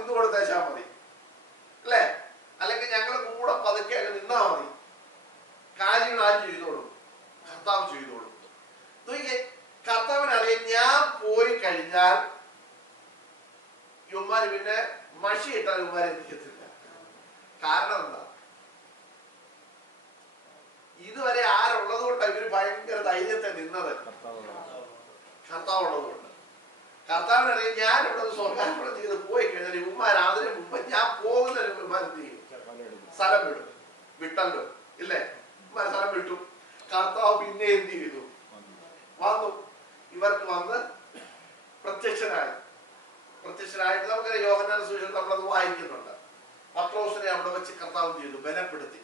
നിന്ന് കൊടുത്തേച്ചാൽ മതി അല്ലേ, അല്ലെങ്കിൽ ഞങ്ങൾ കൂടെ പതുക്കെ അങ്ങ് നിന്നാ മതി, കാര്യങ്ങൾ ആരും ചെയ്തോളും, കർത്താവ് ചെയ്തോളും. കർത്താവിനറിയാം ഞാൻ പോയി കഴിഞ്ഞാൽ ഇവന്മാര് പിന്നെ മഷി ഇട്ടാൽ ഇവന്മാരെ എത്തിക്കത്തില്ല. കാരണം എന്താ, ഇതുവരെ ആരുള്ളത് കൊണ്ടാണ് ഇവര് ഭയങ്കര ധൈര്യത്തെ നിന്നത്? കർത്താവ് ഉള്ളതുകൊണ്ട്. കർത്താവിനറിയാം ഞാൻ ഇവിടെ സ്വർഗാരോപണം ചെയ്ത് പോയി കഴിഞ്ഞാൽ ഇവന്മാർ അതിന് മുമ്പ് ഞാൻ പോകുന്നതിന് ഇവന്മാർ എന്ത് ചെയ്യും? സ്ഥലം വിടും. വിട്ടല്ലോ ഇല്ലേ? ഇവന്മാർ സ്ഥലം വിട്ടു. കർത്താവ് പിന്നെ എന്ത് ചെയ്തു? വന്നു. ഇവർക്ക് വന്ന് പ്രത്യക്ഷനായിട്ട് നമുക്കറിയാം യോഹന്നാന്റെ സുവിശേഷത്തിൽ നമ്മളത് വായിക്കുന്നുണ്ട്. പത്രോസിനെ അവിടെ വെച്ച് കർത്താവ് ചെയ്തു, ബലപ്പെടുത്തി.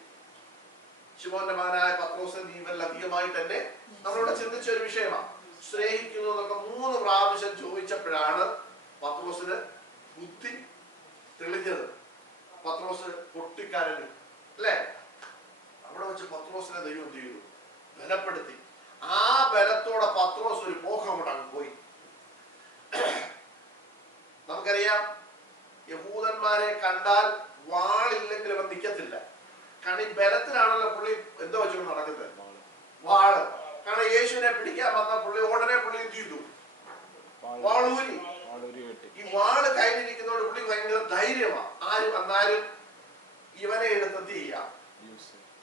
ശിമോന്റെ മകനായ പത്രോസിനെ ഇവരിൽ അധികമായി തന്നെ നമ്മളിവിടെ ചിന്തിച്ച ഒരു വിഷയമാണ്. സ്നേഹിക്കുന്നു എന്നൊക്കെ 3 പ്രാവശ്യം ചോദിച്ചപ്പോഴാണ് പത്രോസിന് ബുദ്ധി തെളിഞ്ഞത്. പത്രോസ് പൊട്ടിക്കരഞ്ഞു അല്ലേ? അവിടെ വെച്ച് പത്രോസിനെ ദൈവം എന്ത് ചെയ്തു? ബലപ്പെടുത്തി. ആ ബലത്തോടെ പത്രോസ് ഒരു പോക്കം കൊണ്ടങ്ങ് പോയി. നമുക്കറിയാം യഹൂദന്മാരെ കണ്ടാൽ വാളില്ലെങ്കിൽ അവൻ നിൽക്കത്തില്ല. കാരണം ഈ ബലത്തിനാണല്ലോ പുള്ളി എന്തോ വെച്ചുകൊണ്ട് നടക്കുന്നത്, വാള്. കാരണം യേശുവിനെ പിടിക്കാൻ വന്ന പുള്ളി ഉടനെ പുള്ളി എന്ത് ചെയ്തു? വാളൂരി. ഈ വാള് കയ്യിലിരിക്കുന്നതോട് പുള്ളി ഭയങ്കര ധൈര്യമാണ്. ആര് വന്നാലും ഇവനെ എടുത്തെന്ത് ചെയ്യാം?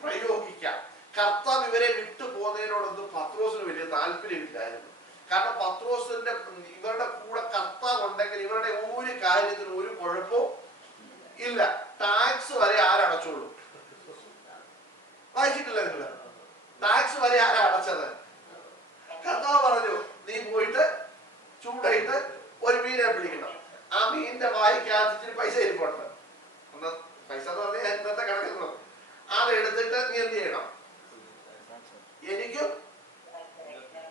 പ്രയോഗിക്കാം. കർത്താവ് ഇവരെ വിട്ടു പോകുന്നതിനോടൊന്നും പത്രോസിന് വലിയ താല്പര്യമില്ലായിരുന്നു. കാരണം പത്രോസിന്റെ ഇവരുടെ കൂടെ കർത്താവ് ഉണ്ടെങ്കിൽ ഇവരുടെ ഒരു കാര്യത്തിനും ഒരു കുഴപ്പവും ഇല്ല. ടാക്സ് വരെ ആരടച്ചോളൂ? വായിച്ചിട്ടില്ല നിങ്ങള്? ടാക്സ് വരെ ആരാ അടച്ചത്? കർത്താവ് പറഞ്ഞു നീ പോയിട്ട് ചൂടായിട്ട് ഒരു മീനെ പിടിക്കണം. ആ മീനിന്റെ വായിക്കകത്തിട്ട് പൈസ ഇരിപ്പുണ്ട്. പൈസ എന്ന് പറഞ്ഞാൽ ഇന്നത്തെ കണക്കെന്ന് പറഞ്ഞു. അതെടുത്തിട്ട് നീ എന്ത് ചെയ്യണം? എനിക്കും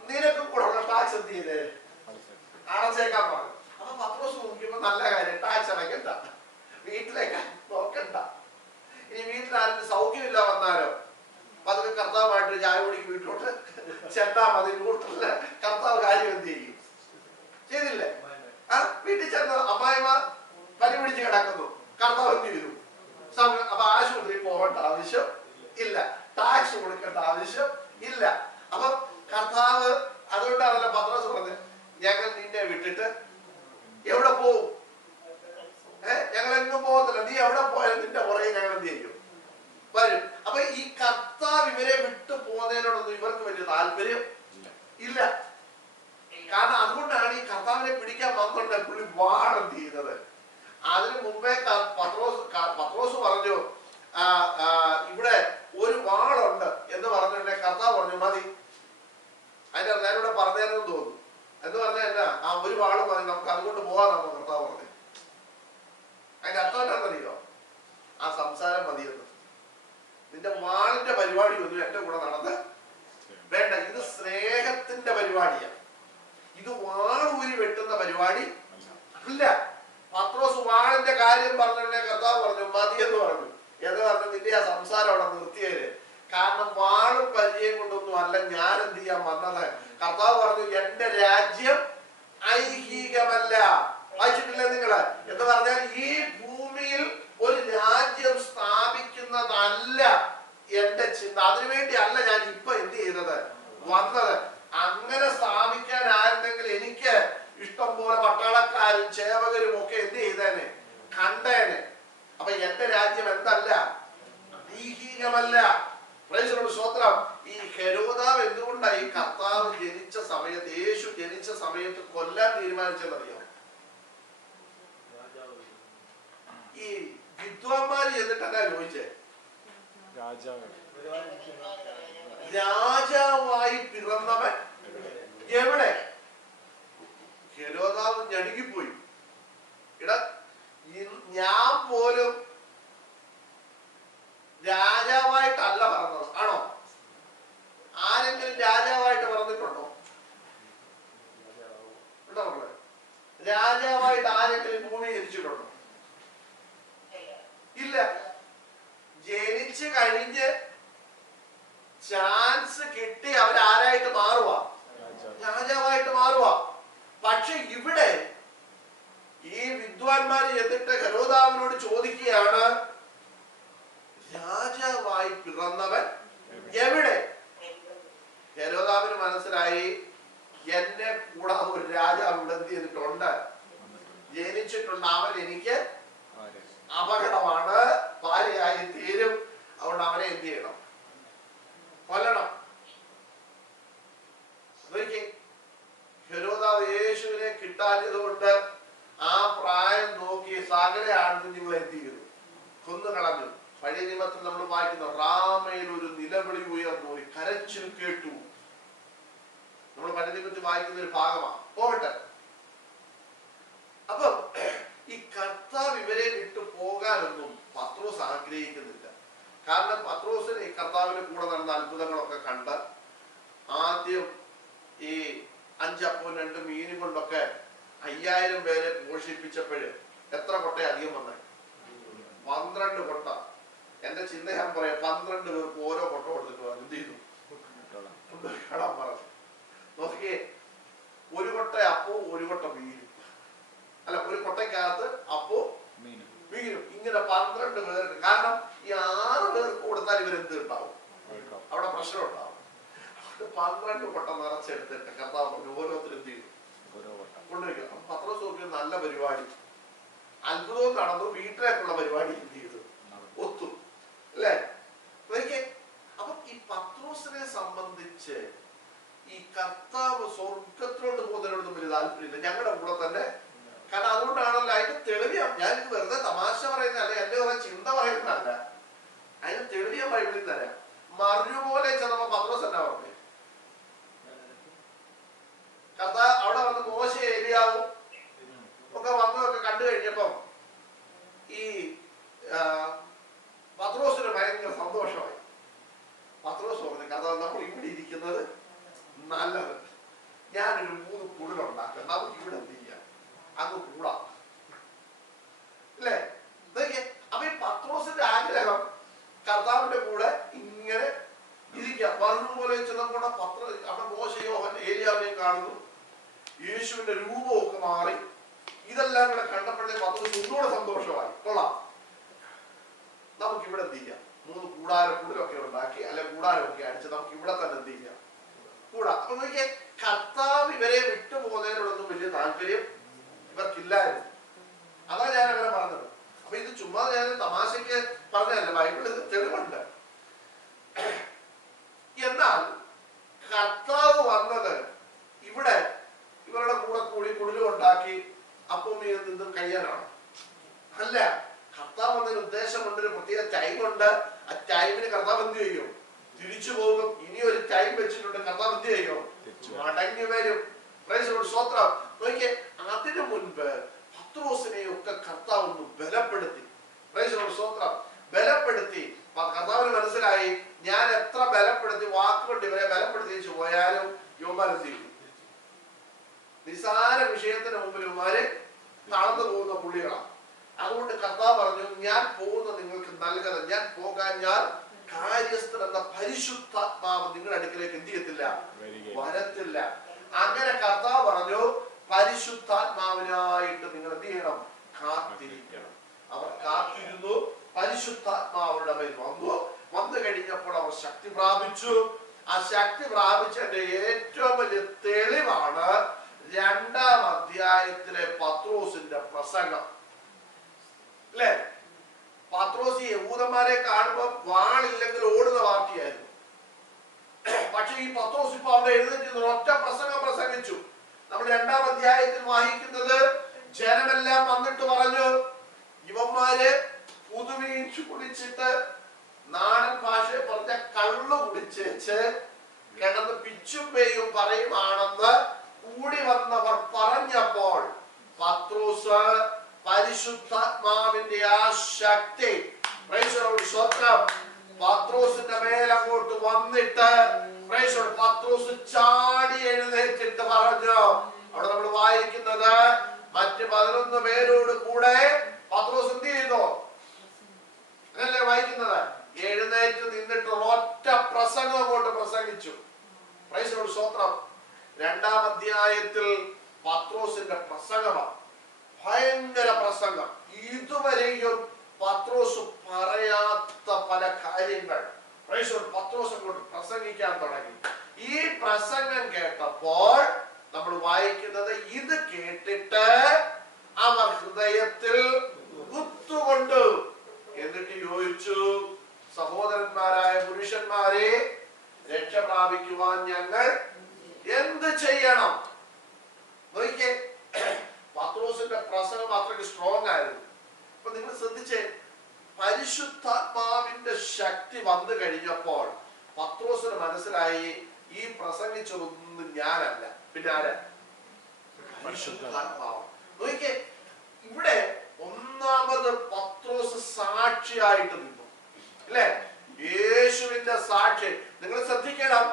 നിനക്കും കൂടെ ഉള്ള ടാക്സ് എന്ത് ചെയ്തേ? അടച്ചേക്കാൻ പറഞ്ഞു. അപ്പൊ പത്രോസ് നോക്കിയപ്പോ നല്ല കാര്യം, ടാക്സ് അടയ്ക്കണ്ട, വീട്ടിലേക്ക് നോക്കണ്ട. ഇനി വീട്ടിൽ ആരും സൗഖ്യമില്ല വന്നാലോ പതുക്കെ കർത്താവുമായിട്ട് ചായ കുടിക്ക് വീട്ടിലോട്ട് ചെന്നാ മതി. വീട്ടില് കർത്താവ് കാര്യം എന്ത് ചെയ്യും? ചെയ്തില്ലേ? വീട്ടിൽ ചെന്ന് അമ്മായിമ്മ പനി പിടിച്ച് കിടക്കുന്നു, കർത്താവ് എന്ത് ചെയ്തു? അപ്പൊ ആശുപത്രി പോകേണ്ട ആവശ്യം ഇല്ല, ടാക്സ് കൊടുക്കേണ്ട ആവശ്യം ഇല്ല. അപ്പൊ കർത്താവ് അതുകൊണ്ടാണല്ലോ പത്രോസ് പറഞ്ഞത് ഞങ്ങൾ നിന്നെ വിട്ടിട്ട് എവിടെ പോവും? ഞങ്ങൾ എങ്ങും പോകത്തില്ല, നീ എവിടെ പോയാലും നിന്റെ പുറകെ ഞങ്ങൾ എന്ത് ചെയ്യും? വരും. അപ്പൊ ഈ കർത്താവ് ഇവരെ വിട്ടു പോകുന്നതിനോടൊന്നും ഇവർക്ക് വലിയ താല്പര്യം ഇല്ല. കാരണം അതുകൊണ്ടാണ് ഈ കർത്താവിനെ പിടിക്കാൻ വന്നിട്ട് പുള്ളി വാളെന്ത് ചെയ്യുന്നത്. അതിനു മുമ്പേ പത്രോസ് പറഞ്ഞു ഇവിടെ ഒരു വാളുണ്ട് എന്ന് പറഞ്ഞിട്ടുണ്ടെ കർത്താവ് പറഞ്ഞു മതി. അതിന്റെ ഞാനിവിടെ പറഞ്ഞതെന്ന് തോന്നുന്നു. എന്ന് പറഞ്ഞാൽ എന്നാ ഒരു വാള് മതി, നമുക്ക് അതുകൊണ്ട് പോകാന്നാണോ കർത്താവ് പറഞ്ഞത്? അതിന്റെ അർത്ഥം എന്താണെന്നറിയോ? ആ സംസാരം മതിയെന്ന്. നിന്റെ വാളിന്റെ പരിപാടി ഒന്നും എന്റെ കൂടെ നടന്ന് വേണ്ട. ഇത് സ്നേഹത്തിന്റെ പരിപാടിയാണ്. ഇത് വാളൂരി വെട്ടുന്ന പരിപാടി ഇല്ല. പത്രോസ് വാളിന്റെ കാര്യം പറഞ്ഞിട്ടുണ്ടെ കർത്താവ് പറഞ്ഞു മതി എന്ന് പറഞ്ഞു. എന്ന് പറഞ്ഞു നിന്റെ ആ സംസാരം അവിടെ നിർത്തിയത്. കാരണം വാളും പരിചയം കൊണ്ടൊന്നും അല്ല ഞാൻ എന്ത് ചെയ്യാൻ വന്നത്. കർത്താവ് പറഞ്ഞു എന്റെ രാജ്യം ഐഹികമല്ല. വായിച്ചിട്ടില്ലേ നിങ്ങള്? എന്ന് പറഞ്ഞാൽ ഈ ഭൂമിയിൽ ഒരു രാജ്യം സ്ഥാപിക്കുന്നതല്ല എന്റെ ചിന്ത. അതിനുവേണ്ടി അല്ല ഞാൻ ഇപ്പൊ എന്ത് ചെയ്തത് വന്നത്. അങ്ങനെ സ്ഥാപിക്കാൻ ആയിരുന്നെങ്കിൽ എനിക്ക് ഇഷ്ടം പോലെ പട്ടാളക്കാരും സേവകരും ഒക്കെ എന്ത് ചെയ്തേനെ, കണ്ടേനെ. അപ്പൊ എന്റെ രാജ്യം എന്തല്ല, ഐഹികമല്ല. സ്വത്രം. ഈ ഹെരോദാവ് എന്തുകൊണ്ടാണ് ഈ കർത്താവ് ജനിച്ച സമയത്ത്, യേശു ജനിച്ച സമയത്ത് കൊല്ലാൻ തീരുമാനിച്ചെന്നറിയോ? ഈ വിദ്വാന്മാര് ചെന്നിട്ട് എന്നാ ചോദിച്ചേ? രാജാവായി പിറന്നവൻ എവിടെ? ഹെരോദാവ് ഞടുങ്ങിപ്പോയി. ഞാൻ പോലും രാജാവായിട്ടല്ല പറഞ്ഞത്. ആണോ? ആരെങ്കിലും രാജാവായിട്ട് പറഞ്ഞിട്ടുണ്ടോ? ഉണ്ടോ? രാജാവായിട്ട് ആരെങ്കിലും ഭൂമി ജനിച്ചിട്ടുണ്ടോ? ഇല്ല. ജനിച്ചു കഴിഞ്ഞ് ചാൻസ് കിട്ടി അവരാരായിട്ട് മാറുക? രാജാവായിട്ട് മാറുക. പക്ഷെ ഇവിടെ ഈ വിദ്വാൻ പ്രഭുക്കന്മാർ എന്നിട്ട് ഹെരോദാവിനോട് ചോദിക്കുകയാണ്, രാജാവായി പിറന്നവൻ എവിടെ? ഹെരോദാവിന് മനസ്സിലായി, എന്നെ കൂടാതെ ഒരു രാജാവ് ഇവിടെ എന്ത് ചെയ്തിട്ടുണ്ട്, ജനിച്ചിട്ടുണ്ട്. അവൻ എനിക്ക് അപകടമാണ്, ഭാര്യയായി തീരും. അതുകൊണ്ട് അവനെ എന്ത് ചെയ്യണം? കൊല്ലണം. ഹെരോദാവ് യേശുവിനെ കിട്ടാഞ്ഞത് കൊണ്ട് ആ പ്രായം നോക്കി സകല ആൺകുഞ്ഞുങ്ങളെ എന്ത് ചെയ്തു? കൊന്നുകളഞ്ഞു. പഴയ നിയമത്തിൽ നമ്മൾ വായിക്കുന്ന റാമയിൽ ഒരു നിലവിളി ഉയർന്നു, ഒരു കരച്ചിൽ കേട്ടു. നമ്മൾ പഴയ നിയമത്തിൽ വായിക്കുന്ന ഒരു ഭാഗമാണ്. പോകട്ടെ. അപ്പം ഈ കർത്താവ് ഇവരെ വിട്ടു പോകാനൊന്നും പത്രോസ് ആഗ്രഹിക്കുന്നില്ല. കാരണം പത്രോസിന് ഈ കർത്താവിന്റെ കൂടെ നടന്ന അത്ഭുതങ്ങളൊക്കെ കണ്ട് ആദ്യം ഈ 5 അപ്പവും 2 മീനും കൊണ്ടൊക്കെ 5000 പേരെ പോഷിപ്പിച്ചപ്പോഴ് എത്ര കൊട്ട അധികം വന്നേ? 12 കൊട്ട. എന്റെ ചിന്ത ഞാൻ പറയാം, 12 പേർക്ക് ഓരോ കൊട്ട കൊടുത്തിട്ട് പറഞ്ഞു, എന്ത് ചെയ്തു? പറഞ്ഞു. നോക്കിയേ, ഒരു കൊട്ട അപ്പവും ഒരു കൊട്ട മീനും, അല്ല ഒരു കൊട്ടയ്ക്കകത്ത് അപ്പവും മീനും, ഇങ്ങനെ 12 പേർക്ക്. കാരണം ഈ 6 പേർക്ക് കൊടുത്താൽ ഇവരെന്ത് ഉണ്ടാവും? അവിടെ പ്രശ്നം ഉണ്ടാവും. 12 കൊട്ട നിറച്ചെടുത്തിട്ട് കർത്താവ് ഓരോരുത്തരും എന്ത് ചെയ്തു? കൊണ്ടുവയ്ക്കണം. പത്രോസ് നോക്കിയ നല്ല പരിപാടി, അത്ഭുതവും നടന്നു, വീട്ടിലേക്കുള്ള പരിപാടി എന്ത് ചെയ്തു? ഒത്തു, അല്ലേ? അപ്പൊ ഈ പത്രോസിനെ സംബന്ധിച്ച് ഈ കർത്താവ് സ്വർഗത്തിലോട്ട് പോകുന്നതിനോടൊന്നും വലിയ താല്പര്യമില്ല, ഞങ്ങളുടെ കൂടെ തന്നെ. കാരണം അതുകൊണ്ടാണല്ലോ അതിന്റെ തെളിവ് ഞാനിത് വെറുതെ തമാശ പറയുന്നതല്ല, എന്റെ കുറെ ചിന്ത പറയുന്നതല്ല, അതിന് തെളിവ് ഞാൻ ബൈബിളിൽ തരാം. മറുപോലെ ചെന്നപ്പോ പത്രോസ് എന്നാ പറഞ്ഞു? കർത്താവ് അവിടെ വന്ന് മോശ ഏലിയാവും ഒക്കെ വന്നതൊക്കെ കണ്ടു കഴിഞ്ഞപ്പം ഈ പത്രോസിന് ഭയങ്കര സന്തോഷമായി. പത്രോസ് പറഞ്ഞു, കർത്താവ് നമ്മൾ ഇവിടെ ഇരിക്കുന്നത് നല്ലത്, ഞാനൊരു 3 കുടിലുണ്ടാക്കാം, നമുക്ക് ഇവിടെ എന്ത് ചെയ്യാം, അങ്ങ് കൂടാം, അല്ലേ? അപ്പൊ ഈ പത്രോസിന്റെ ആഗ്രഹം കർത്താവിന്റെ കൂടെ ഇങ്ങനെ ഇരിക്കാം. പറഞ്ഞുപോലെ ചെന്നപ്പോൾ അവിടെ മോശയോ ഏലിയാവിനെയും കാണുന്നു, യേശുവിന്റെ രൂപമൊക്കെ മാറി. ഇതെല്ലാം കൂടെ കണ്ടപ്പോഴേ പത്രോസ് ഒന്നുകൂടെ സന്തോഷമായി. കൊള്ളാം, നമുക്ക് ഇവിടെ എന്ത് ചെയ്യാം, 3 കൂടാരക്കുടിലൊക്കെ ഉണ്ടാക്കി, അല്ലെ കൂടാരമൊക്കെ അടിച്ച് നമുക്ക് ഇവിടെ തന്നെ എന്ത് ചെയ്യാം, കൂടാ. അപ്പൊ നോക്കിയേ, കർത്താവ് ഇവരെ വിട്ടുപോകുന്നതിനോടൊന്നും വലിയ താല്പര്യം ഇവർക്കില്ലായിരുന്നു. അതാ ഞാൻ അങ്ങനെ പറഞ്ഞത്. അപ്പൊ ഇത് ചുമ്മാ ഞാൻ തമാശക്ക് പറഞ്ഞതല്ല, ബൈബിളിൽ തെളിവുണ്ട്. എന്നാൽ കർത്താവ് വന്നത് ഇവിടെ ഇവരുടെ കൂടെ കൂടി കുടിലുണ്ടാക്കി അപ്പം നിന്നും കഴിയാനാണ്? അല്ല. കർത്താവ് വന്നതിന് ഉദ്ദേശമുണ്ട്, ഒരു പ്രത്യേക ടൈമുണ്ട്. ആ ടൈമിന് കർത്താവ് എന്ത് ചെയ്യും? തിരിച്ചു പോകും. ഇനി ഒരു ടൈം വെച്ചിട്ടുണ്ട്, കർത്താവ് എന്ത് ചെയ്യും? മടങ്ങി വരും. സ്വത്രം നോക്കിയേ, അതിനു മുൻപ് പത്രോസിനെയൊക്കെ കർത്താവ് ഒന്ന് ബലപ്പെടുത്തി. സ്വത്രം ബലപ്പെടുത്തി. കർത്താവിന് മനസ്സിലായി, ഞാൻ എത്ര ബലപ്പെടുത്തി, വാക്കുകൊണ്ട് ഇവരെ ബലപ്പെടുത്തി പോയാലും യുവമാരെന്ത് ചെയ്യും? നിസാര വിഷയത്തിന് മുമ്പിൽ യുവമാര് തളർന്നു പോകുന്ന പുള്ളികളാണ്. അതുകൊണ്ട് കർത്താവ് പറഞ്ഞു, ഞാൻ പോകുന്ന നിങ്ങൾക്ക് നൽകത, ഞാൻ പോകാൻ ഞാൻ കാര്യസ്ഥൻ എന്ന പരിശുദ്ധാത്മാവ് നിങ്ങളുടെ അടുക്കിലേക്ക് എന്ത് ചെയ്യത്തില്ല, വരത്തില്ല. അങ്ങനെ കർത്താവ് പറഞ്ഞു, പരിശുദ്ധാത്മാവിനായിട്ട് നിങ്ങൾ എന്ത് ചെയ്യണം, കാത്തിരിക്കണം. അവർ കാത്തിരുന്നു. പരിശുദ്ധാത്മാവരുടെ മേൽ വന്നു കഴിഞ്ഞപ്പോൾ അവർ ശക്തി പ്രാപിച്ചു. ആ ശക്തി പ്രാപിച്ചതിന്റെ ഏറ്റവും വലിയ തെളിവാണ് 2-ാം അധ്യായത്തിലെ പത്രോസിന്റെ പ്രസംഗം, അല്ലേ? പത്രോസ് യഹൂദന്മാരെ കാണുമ്പോൾ വാളില്ലെങ്കിൽ ഓടുന്ന പാർട്ടിയായിരുന്നു. പക്ഷെ ഈ പത്രോസ് ഇപ്പൊ അവിടെ എഴുന്നേറ്റ് ഒറ്റ പ്രസംഗം പ്രസംഗിച്ചു. നമ്മൾ 2-ാം അധ്യായത്തിൽ വായിക്കുന്നത്, ജനമെല്ലാം വന്നിട്ട് പറഞ്ഞു, ഇവന്മാര് പുതുവീഴ്ച കുടിച്ചിട്ട് നാടൻ ഭാഷയെ പറഞ്ഞ കള്ളു കുടിച്ചേച്ച് കിടന്ന് പിച്ചും പേയും പറയുമാണെന്ന് കൂടി വന്നവർ പറഞ്ഞപ്പോൾ പത്രോസ് പരിശുദ്ധാത്മാവിന്റെ ആ ശക്തി പത്രോസിന്റെ മേൽ അങ്ങോട്ട് വന്നിട്ട് പത്രോസ് ചാടി എഴുന്നേറ്റിട്ട് പറഞ്ഞു. അവിടെ നമ്മൾ വായിക്കുന്നത്, മറ്റ് 11 പേരോട് കൂടെ പത്രോസ് എന്ത് ചെയ്തു? അങ്ങനല്ലേ വായിക്കുന്നത്? എഴുന്നേറ്റ് നിന്നിട്ട് ഒറ്റ പ്രസംഗം അങ്ങോട്ട് പ്രസംഗിച്ചു. സ്വത്രം 2-ാം അധ്യായത്തിൽ പത്രോസിന്റെ പ്രസംഗമാണ്. ഭയങ്കര പ്രസംഗം. ഇതുവരെയും പത്രോസ് പറയാത്ത പല കാര്യങ്ങൾ പത്രോസ് കൊണ്ട് പ്രസംഗിക്കാൻ തുടങ്ങി. ഈ പ്രസംഗം കേട്ടപ്പോൾ നമ്മൾ വായിക്കുന്നത്, ഇത് കേട്ടിട്ട് അവർ ഹൃദയത്തിൽ കുത്തുകൊണ്ടു. എന്നിട്ട് ചോദിച്ചു, സഹോദരന്മാരായ പുരുഷന്മാരെ, രക്ഷ പ്രാപിക്കുവാൻ ഞങ്ങൾ എന്ത് ചെയ്യണം? നോക്കിക്കേ, പത്രോസിന്റെ പ്രസംഗം അത്രയ്ക്ക് സ്ട്രോങ് ആയിരുന്നു. അപ്പൊ നിങ്ങൾ ശ്രദ്ധിച്ചേ, പരിശുദ്ധാത്മാവിന്റെ ശക്തി വന്നു കഴിഞ്ഞപ്പോൾ പത്രോസിന് മനസ്സിലായി, ഈ പ്രസംഗിച്ചതൊന്നും ഞാനല്ല, പിന്നെ ആരാ? പരിശുദ്ധാത്മാവ്. നോക്കിക്കേ, ഇവിടെ ഒന്നാമത് പത്രോസ് സാക്ഷിയായിട്ട് നിന്നു, അല്ലേ? യേശുവിന്റെ സാക്ഷി. നിങ്ങൾ ശ്രദ്ധിക്കണം,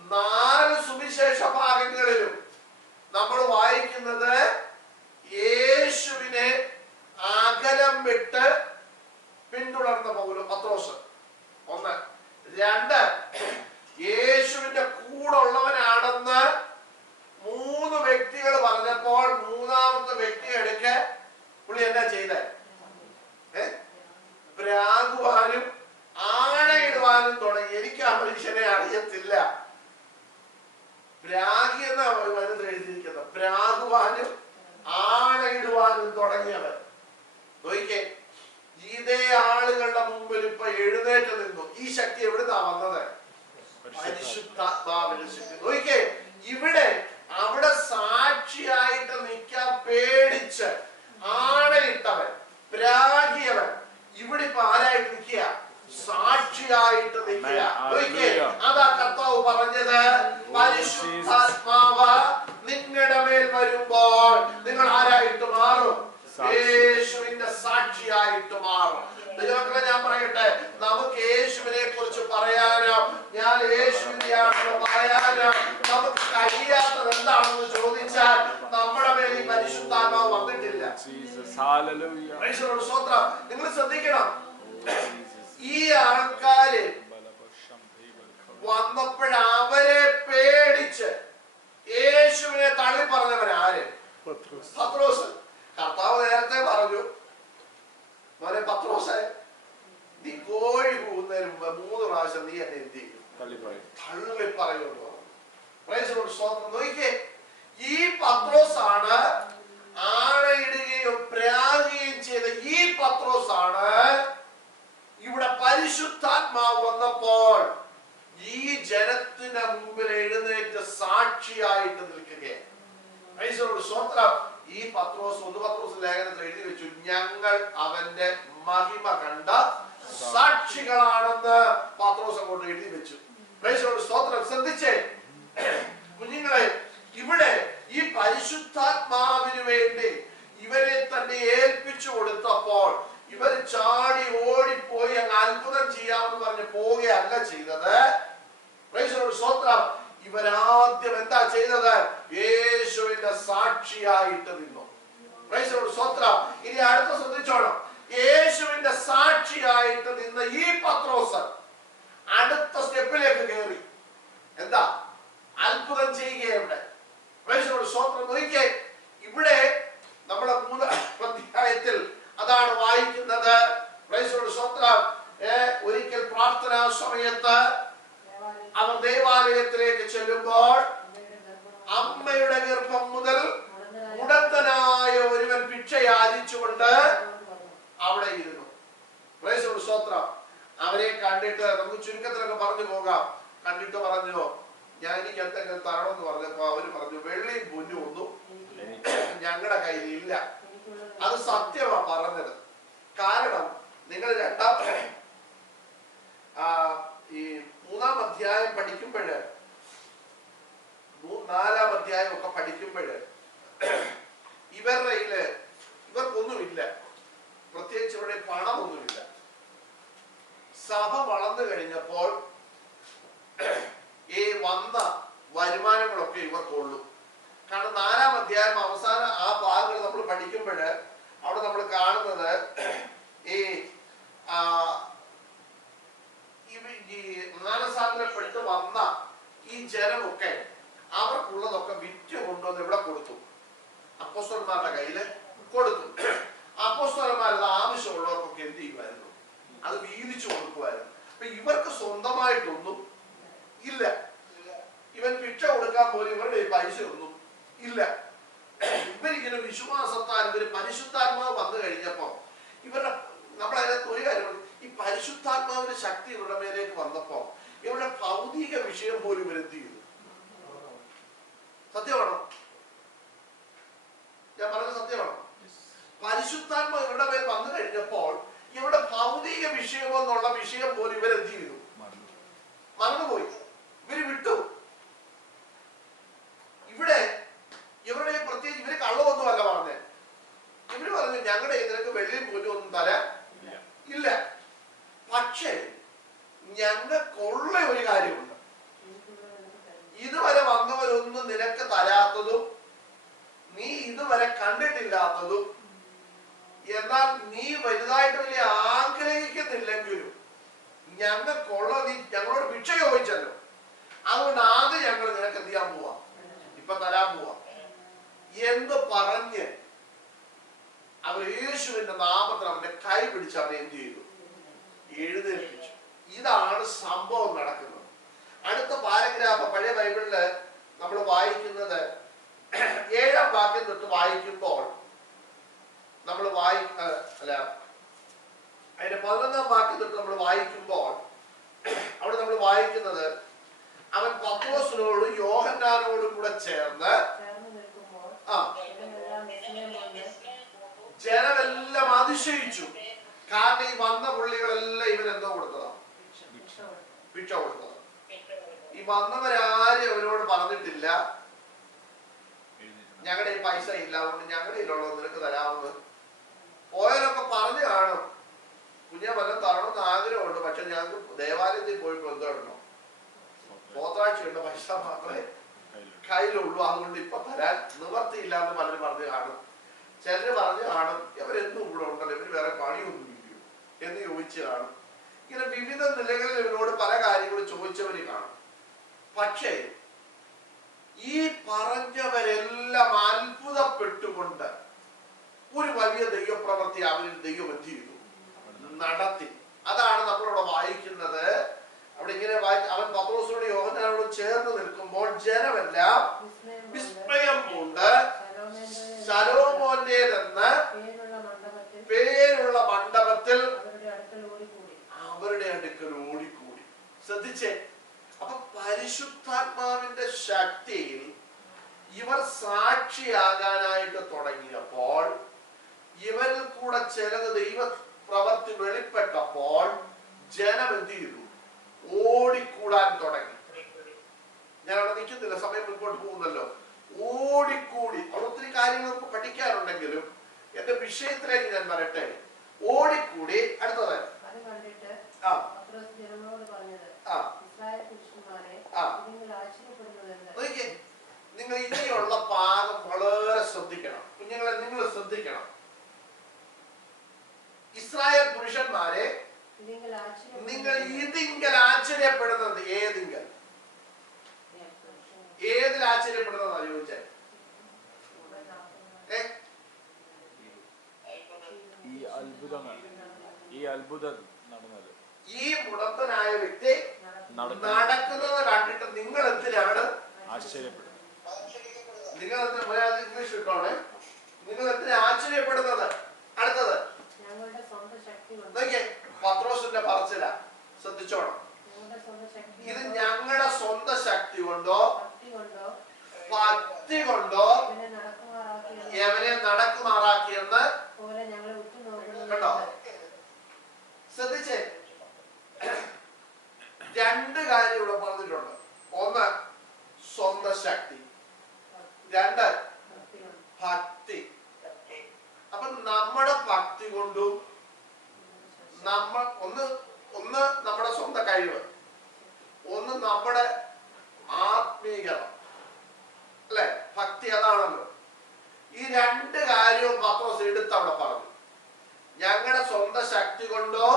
4 സുവിശേഷ ഭാഗങ്ങളിലും നമ്മൾ വായിക്കുന്നത് യേശുവിനെ അകലം വിട്ട് പിന്തുടർന്ന പത്രോസ്. 1. 2, യേശുവിന്റെ കൂടെ ഉള്ളവനാണെന്ന് 3 വ്യക്തികൾ പറഞ്ഞപ്പോൾ 3ാമത്തെ വ്യക്തി എടുക്ക് പുള്ളി എന്താ ചെയ്തേ? പ്രാകുവാനും ആണയിടുവാനും തുടങ്ങി. എനിക്ക് ആ മനുഷ്യനെ അറിയത്തില്ല. പ്രാഗി എന്ന വലുത് എഴുതിയിരിക്കുന്നത്. പ്രാകുവാനും ആണയിടുവാനും തുടങ്ങിയവൻ. നോക്കിക്കേ, ഇതേ ആളുകളുടെ മുമ്പിൽ ഇപ്പൊ എഴുന്നേറ്റ് നിന്നു. ഈ ശക്തി എവിടുന്നാ വന്നത്? പരിശുദ്ധാത്മാവിന്റെ ശക്തി. നോക്കിക്കേ, ഇവിടെ അവിടെ സാക്ഷിയായിട്ട് നിൽക്കാൻ പേടിച്ച് ആണയിട്ടവൻ, പ്രാഗിയവൻ, ഇവിടെ ഇപ്പൊ ആരായിട്ട് നിൽക്കുക? സാക്ഷിയായിട്ട് നിൽക്കുക. അതാ കർത്താവ് പറഞ്ഞത്, പരിശുദ്ധാത്മാവ് നിങ്ങളുടെ മേൽ വരുമ്പോൾ നിങ്ങൾ ആരായിട്ട് മാറും? യേശുവിന്റെ സാക്ഷിയായിട്ട് മാറും. ദൈവമക്കളെ, ഞാൻ പറയട്ടെ, നമുക്ക് യേശുവിനെ കുറിച്ച് പറയാനോ ഞാൻ യേശുവിനെയാണെന്ന് പറയാനോ നമുക്ക് കഴിയാത്തത് എന്താണെന്ന് ചോദിച്ചാൽ നമ്മുടെ മേൽ ഈ പരിശുദ്ധാത്മാവ് വന്നിട്ടില്ല. നിങ്ങൾ ശ്രദ്ധിക്കണം, ഈ ആൾക്കാര് വന്നപ്പോഴവരെ പേടിച്ച് യേശുവിനെ തള്ളി പറഞ്ഞവരാര്? പത്രോസ്. കർത്താവ് നേരത്തെ പറഞ്ഞു, മോനെ പത്രോസെ, നീ കോഴി കൂന്നതിന് മുമ്പ് 3 പ്രാവശ്യം നീ എന്നെ എന്ത് ചെയ്യും? തള്ളി പറയുമെന്ന് പറഞ്ഞു. നോക്കിക്കേ, ഈ പത്രോസാണ് ആണയിടുകയും പ്രാകുകയും ചെയ്ത ഈ പത്രോസാണ് ഇവിടെ പരിശുദ്ധാത്മാവ് വന്നപ്പോൾ ഈ ജനത്തിന് മുമ്പിൽ എഴുന്നേറ്റ് സാക്ഷിയായിട്ട് നിൽക്കുകയാണ്. ഈ പത്രോസ് 1 പത്രോസ് ലേഖനത്തിൽ എഴുതി വെച്ചു, ഞങ്ങൾ അവന്റെ മഹിമ കണ്ട സാക്ഷികളാണെന്ന് പത്രോസ് അങ്ങോട്ട് എഴുതി വെച്ചു. ശ്രദ്ധിച്ചേ കുഞ്ഞുങ്ങളെ, ഇവിടെ ഈ പരിശുദ്ധാത്മാവിന് വേണ്ടി ഇവരെ തന്നെ ഏൽപ്പിച്ചു കൊടുത്തപ്പോൾ ഇവർ ചാടി ഓടിപ്പോയി അങ്ങ് അത്ഭുതം ചെയ്യാമെന്ന് പറഞ്ഞ് പോവുകയല്ല ചെയ്തത്. ഇവരാദ്യം എന്താ ചെയ്തത്? യേശുവിന്റെ സാക്ഷിയായിട്ട് നിന്നു. ഇനി അടുത്ത ശ്രദ്ധിച്ചോണം, യേശുവിന്റെ സാക്ഷിയായിട്ട് നിന്ന ഈ പത്രോസ് അടുത്ത സ്റ്റെപ്പിലേക്ക് കയറി. എന്താ? അത്ഭുതം ചെയ്യുകയുണ്ട്. നോക്കിക്കേ, ഇവിടെ നമ്മുടെ 3ാം അധ്യായത്തിൽ അതാണ് വായിക്കുന്നത്. ഒരിക്കൽ പ്രാർത്ഥനാ സമയത്ത് അവർ ദേവാലയത്തിലേക്ക് ചെല്ലുമ്പോൾ അമ്മയുടെ ഗർഭം മുതൽ മുടന്തനായ ഒരുവൻ ഭിക്ഷ യാചിച്ചുകൊണ്ട് അവിടെ ഇരുന്നു. അവരെ കണ്ടിട്ട് നമുക്ക് ചുരുക്കത്തിലൊക്കെ പറഞ്ഞു പോകാം. കണ്ടിട്ട് പറഞ്ഞു, ഞാൻ എനിക്ക് എന്തെങ്കിലും തരണമെന്ന് പറഞ്ഞപ്പോ അവര് പറഞ്ഞു, വെള്ളിയും പൊന്നും ഒന്നും ഞങ്ങളുടെ കയ്യിൽ ഇല്ല. അത് സത്യമാ പറഞ്ഞത്. കാരണം നിങ്ങൾ ഈ 3ാം അധ്യായം പഠിക്കുമ്പോഴ് 4ാം അധ്യായം ഒക്കെ പഠിക്കുമ്പോഴ് ഇവർക്കൊന്നുമില്ല, പ്രത്യേകിച്ച് ഇവിടെ പണമൊന്നുമില്ല. സഭ വളർന്നു കഴിഞ്ഞപ്പോൾ ഈ വന്ന വരുമാനങ്ങളൊക്കെ ഇവർക്കുള്ളൂ. കാരണം 4ാം അധ്യായം അവസാന ആ ഭാഗങ്ങൾ നമ്മൾ പഠിക്കുമ്പോഴ് അവിടെ നമ്മൾ കാണുന്നത് ഈ മാനസാന്തരപ്പെട്ട് വന്ന ഈ ജനമൊക്കെ അവർക്കുള്ളതൊക്കെ വിറ്റ് കൊണ്ടുവന്ന് ഇവിടെ കൊടുത്തു. അപ്പോസ്തലന്മാരുടെ കയ്യില് കൊടുത്തു. അപ്പോസ്തലന്മാരത് ആവശ്യമുള്ളവർക്കൊക്കെ എന്ത് ചെയ്യുമായിരുന്നു? അത് വീതിച്ചു കൊടുക്കുമായിരുന്നു. അപ്പൊ ഇവർക്ക് സ്വന്തമായിട്ടൊന്നും ഇല്ല. ഇവൻ ഭിക്ഷ കൊടുക്കാൻ പോലും ഇവരുടെ പൈസ ഒന്നും ഇല്ല. ഇവരിങ്ങനെ വിശ്വാസത്താൽ ഇവര് പരിശുദ്ധാത്മാവ് വന്നു കഴിഞ്ഞപ്പോ ഇവരുടെ നമ്മളതിനകത്ത് ഒരു കാര്യം, ഈ പരിശുദ്ധാത്മാവിന്റെ ശക്തി ഇവരുടെ മേലേക്ക് വന്നപ്പോ ഇവരുടെ ഭൗതിക വിഷയം പോലും ഇവരെന്ത് ചെയ്തു? സത്യമാണോ? ഞാൻ പറഞ്ഞത് സത്യമാണോ? പരിശുദ്ധാത്മാവ് ഇവരുടെ മേൽ വന്നു കഴിഞ്ഞപ്പോൾ ഇവരുടെ ഭൗതിക വിഷയം എന്നുള്ള വിഷയം പോലും ഇവരെന്ത് ചെയ്തു? മറന്നുപോയി. ഇവര് വിട്ടു. ഇവിടെ ഇവരുടെ പ്രത്യേകിച്ച് ഇവര് കള്ളമൊന്നുമല്ല പറഞ്ഞേ. ഇവര് പറഞ്ഞു ഞങ്ങളുടെ ഇതിനൊക്കെ വെള്ളിയും പൊന്നും ഒന്നും തരാൻ ഇല്ല, പക്ഷേ ഞങ്ങൾക്കുള്ള ഒരു കാര്യമുണ്ട്. ഇതുവരെ വന്നവരൊന്നും നിനക്ക് തരാത്തതും നീ ഇതുവരെ കണ്ടിട്ടില്ലാത്തതും, എന്നാൽ നീ വലുതായിട്ട് വലിയ ആഗ്രഹിക്കുന്നില്ലെങ്കിലും ഞങ്ങൾക്കുള്ള നീ ഞങ്ങളോട് ഭിക്ഷ ചോദിച്ചല്ലോ, അതുകൊണ്ട് ആദ്യം ഞങ്ങൾ നിനക്ക് എന്ത് ചെയ്യാൻ പോവാ? ഇപ്പൊ തരാൻ പോവാ എന്ന് പറഞ്ഞ് അവർ യേശുവിന്റെ നാമത്തിൽ അവന്റെ കൈ പിടിച്ച് അവനെ എന്ത് ചെയ്തു? എഴുന്നേൽപ്പിച്ചു. ഇതാണ് സംഭവം നടക്കുന്നത്. അടുത്ത പാരഗ്രാഫ് പഴയ ബൈബിളില് നമ്മൾ വായിക്കുന്നത് 7-ാം വാക്യം തൊട്ട് വായിക്കുമ്പോൾ നമ്മൾ അല്ല അതിന്റെ 11-ാം വാക്യം തൊട്ട് നമ്മൾ വായിക്കുമ്പോൾ അവിടെ നമ്മൾ വായിക്കുന്നത് അവൻ പത്രോസിനോടും യോഹന്നാനോടും കൂടെ ചേർന്ന് ജനമെല്ലാം അതിശയിച്ചു. കാരണം ഈ വന്ന പുള്ളികളെല്ലാം ഇവരെന്തോ കൊടുത്തതാ? ഭിക്ഷ കൊടുത്തതാ. ഈ വന്നവരാരും അവരോട് പറഞ്ഞിട്ടില്ല ഞങ്ങളുടെ ഈ പൈസ ഇല്ല, അതുകൊണ്ട് ഞങ്ങളുടെ ഇല്ലുള്ളൂ നിനക്ക് തരാമെന്ന്. പോയവരൊക്കെ പറഞ്ഞു കാണും കുഞ്ഞെ വല്ലതും തരണമെന്ന് ആഗ്രഹമുണ്ട്, പക്ഷെ ഞങ്ങൾക്ക് ദേവാലയത്തിൽ പോയിട്ട് എന്തോ ഇടണം, പോത്താഴ്ചയുള്ള പൈസ മാത്രമേ കയ്യിലുള്ളൂ, അതുകൊണ്ട് ഇപ്പൊ തരാൻ നിവർത്തിയില്ല എന്ന് പലരും പറഞ്ഞു കാണും. ചിലര് പറഞ്ഞു കാണും ഇവരെന്നും ഇവിടെ ഉണ്ടല്ലോ, ഇവര് വേറെ പണിയൊന്നും ഇല്ലയോ എന്ന് ചോദിച്ചു കാണും. ഇങ്ങനെ വിവിധ നിലകളിൽ ഇവരോട് പല കാര്യങ്ങളും ചോദിച്ചവര് കാണും. പക്ഷേ ഈ പറഞ്ഞവരെല്ലാം അത്ഭുതപ്പെട്ടുകൊണ്ട് ഒരു വലിയ ദൈവപ്രവൃത്തി അവരിൽ ദൈവം എന്ത് ചെയ്തു? നടത്തി. അതാണ് നമ്മളിവിടെ വായിക്കുന്നത്. അവിടെ ഇങ്ങനെ അവൻ പത്രോസിനോട് യോഹന്നാനോട് ചേർന്ന് നിൽക്കുമ്പോൾ ജനമെല്ലാം വിസ്മയം കൊണ്ട് ശലോമോന്റേതെന്ന് പേരുള്ള മണ്ഡപത്തിൽ അവരുടെ അടുക്കൽ ഓടിക്കൂടി. ശ്രദ്ധിച്ചേ, അപ്പൊ പരിശുദ്ധാത്മാവിന്റെ ശക്തിയിൽ ഇവർ സാക്ഷിയാകാനായിട്ട് തുടങ്ങിയപ്പോൾ, ഇവരിൽ കൂടെ ചിലത് ദൈവ പ്രവൃത്തി വെളിപ്പെട്ടപ്പോൾ ജനം എന്ത് ചെയ്തു? ഓടിക്കൂടാൻ തുടങ്ങി. ഞാൻ അവിടെ നിൽക്കുന്നില്ല, സമയം മുൻപോട്ട് പോകുന്നല്ലോ. ഓടിക്കൂടി. അവിടെ ഒത്തിരി കാര്യങ്ങൾ നമുക്ക് പഠിക്കാറുണ്ടെങ്കിലും എന്റെ വിഷയത്തിലേക്ക് ഞാൻ വരട്ടെ. ഓടിക്കൂടി. അടുത്തത് നിങ്ങൾ ഇനിയുള്ള ഭാഗം വളരെ ശ്രദ്ധിക്കണം കുഞ്ഞുങ്ങളെ, നിങ്ങൾ ശ്രദ്ധിക്കണം. ഇസ്രായേൽ പുരുഷന്മാരെ നിങ്ങൾ ഇതിങ്കൽ ആശ്ചര്യപ്പെടുന്നത് ഏതിങ്കൽ? ഏതിൽ ആശ്ചര്യപ്പെടുന്നതാണ് ചോദിച്ചേ? ഈ മുടന്തനായ വ്യക്തി നടക്കുന്നത് കണ്ടിട്ട് നിങ്ങൾ എന്തിനാണ് ആശ്ചര്യപ്പെടുന്നത്? നിങ്ങൾ ഇംഗ്ലീഷ് ഇട്ടോണേ. നിങ്ങൾ എന്തിനാ ആശ്ചര്യപ്പെടുന്നത്? അടുത്തത് പത്രോസിന്റെ പറച്ചില ശ്രദ്ധിച്ചോണം. ഇത് ഞങ്ങളുടെ സ്വന്തം ശക്തി കൊണ്ടോ ഭക്തി കൊണ്ടോ എവനെ നടക്കുമാറാക്കിയെന്ന് കണ്ടോ? ശ്രദ്ധിച്ചേ, രണ്ട് കാര്യം ഇവിടെ പറഞ്ഞിട്ടുണ്ട്. ഒന്ന് സ്വന്തം ശക്തി, രണ്ട് ഭക്തി. അപ്പൊ നമ്മുടെ ഭക്തി കൊണ്ടും നമ്മൾ ഒന്ന് നമ്മുടെ സ്വന്തം കഴിവ്, ഒന്ന് നമ്മുടെ ആത്മീയത, അല്ലെ? ഭക്തി അതാണല്ലോ. ഈ രണ്ട് കാര്യവും പത്രോസ് എടുത്ത് അവിടെ പറഞ്ഞു. ഞങ്ങളുടെ സ്വന്തം ശക്തി കൊണ്ടോ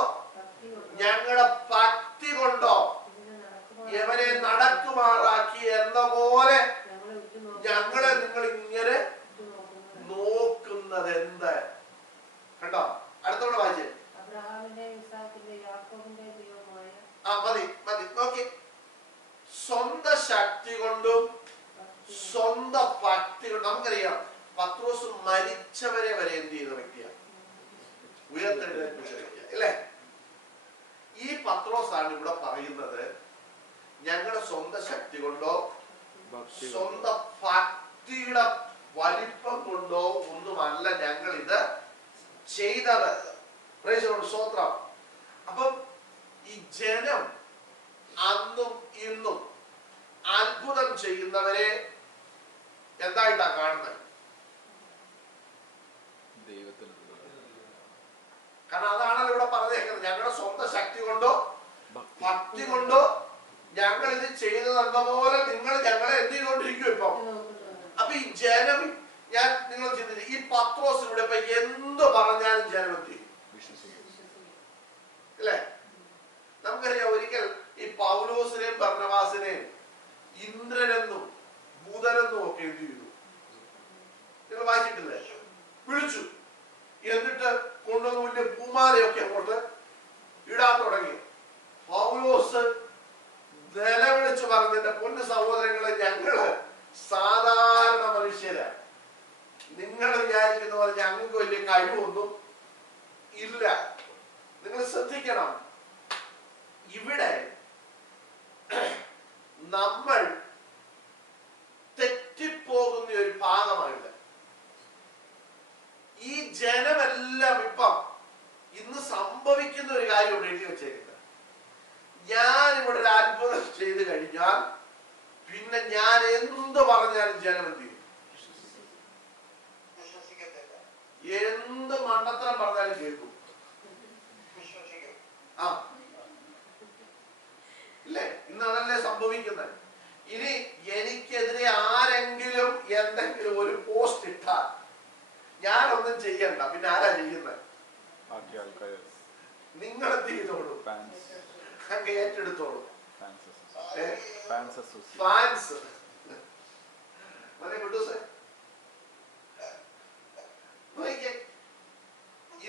ഞങ്ങളുടെ ഭക്തി കൊണ്ടോ എവനെ നടക്കുമാറാക്കി എന്ന പോലെ ഞങ്ങളെ നിങ്ങൾ ഇങ്ങനെ നോക്കുന്നത് എന്താ? ഭക്തി കൊണ്ട്. നമുക്കറിയാം പത്രോസ് മരിച്ചവരെ വരെ എന്ത് ചെയ്ത വ്യക്തിയാണ്, ഉയർത്തെഴുന്നേൽപ്പിച്ച വ്യക്തിയാണ് അല്ലേ? ഈ പത്രോസാണ് ഇവിടെ പറയുന്നത്, ഞങ്ങളുടെ സ്വന്തം ശക്തി കൊണ്ടോ സ്വന്തം ഭക്തിയുടെ വലിപ്പം കൊണ്ടോ ഒന്നുമല്ല ഞങ്ങൾ ഇത് ചെയ്തത്. സ്തോത്രം. അപ്പം ഈ ജനം അന്നും ഇന്നും അത്ഭുതം ചെയ്യുന്നവരെ എന്തായിട്ടാ കാണുന്നത്? കാരണം അതാണല്ലോ ഇവിടെ പറഞ്ഞേക്കുന്നത്, ഞങ്ങളുടെ സ്വന്തം ശക്തി കൊണ്ടോ ഭക്തി കൊണ്ടോ ഞങ്ങൾ ഇത് ചെയ്തതെന്ന പോലെ നിങ്ങൾ ഞങ്ങളെ എന്ത് ചെയ്തുകൊണ്ടിരിക്കും ഇപ്പൊ. അപ്പൊ ഈ ജനം, ഞാൻ നിങ്ങൾ ചിന്തിച്ചു, ഈ പത്രോസിലൂടെ ഇപ്പൊ എന്ത് പറഞ്ഞാലും ജനം എന്ത് ചെയ്യും? അല്ലേ? നമുക്കറിയാം ഒരിക്കൽ ഈ പൗലോസിനെയും ബർന്നബാസിനെയും ഇന്ദ്രനെന്നും ബുധനെന്നും ഒക്കെ എന്ത് ചെയ്തു? നിങ്ങൾ വായിച്ചിട്ടില്ലേ? വിളിച്ചു. എന്നിട്ട് കൊണ്ടുവന്ന് വലിയ പൂമാലയൊക്കെ അങ്ങോട്ട് ഇടാൻ തുടങ്ങി. പൗലോസ് നിലവിളിച്ചു പറഞ്ഞു, എന്റെ പൊന്നു സഹോദരങ്ങളെ, ഞങ്ങള് സാധാരണ മനുഷ്യരാണ്. നിങ്ങൾ വിചാരിക്കുന്ന പോലെ ഞങ്ങൾക്ക് വലിയ കഴിവൊന്നും ഇല്ല. നിങ്ങൾ ശ്രദ്ധിക്കണം, ഇവിടെ നമ്മൾ തെറ്റിപ്പോകുന്ന ഒരു ഭാഗമായിട്ട് ഈ ജനമെല്ലാം ഇപ്പം ഇന്ന് സംഭവിക്കുന്ന ഒരു കാര്യം എഴുതി വെച്ചേക്കുന്നത്, ഞാൻ ഇവിടെ ഒരു അത്ഭുതം ചെയ്ത് കഴിഞ്ഞാൽ പിന്നെ ഞാൻ എന്ത് പറഞ്ഞാലും ജനം എന്ത് ചെയ്യും? എന്ത് മണ്ടത്തരം പറഞ്ഞാലും കേൾക്കും. ആ ഇല്ലേ? ഇന്ന് അതല്ലേ സംഭവിക്കുന്നത്. ഇനി എനിക്കെതിരെ ആരെങ്കിലും എന്തെങ്കിലും ഒരു പോസ്റ്റ് ഇട്ടാൽ ഞാനൊന്നും ചെയ്യണ്ട, പിന്നെ ആരാ ചെയ്യുന്നത്? നിങ്ങൾ എന്ത് ചെയ്തോളൂ? അങ്ങ് ഏറ്റെടുത്തോളൂ. ഫാൻസ്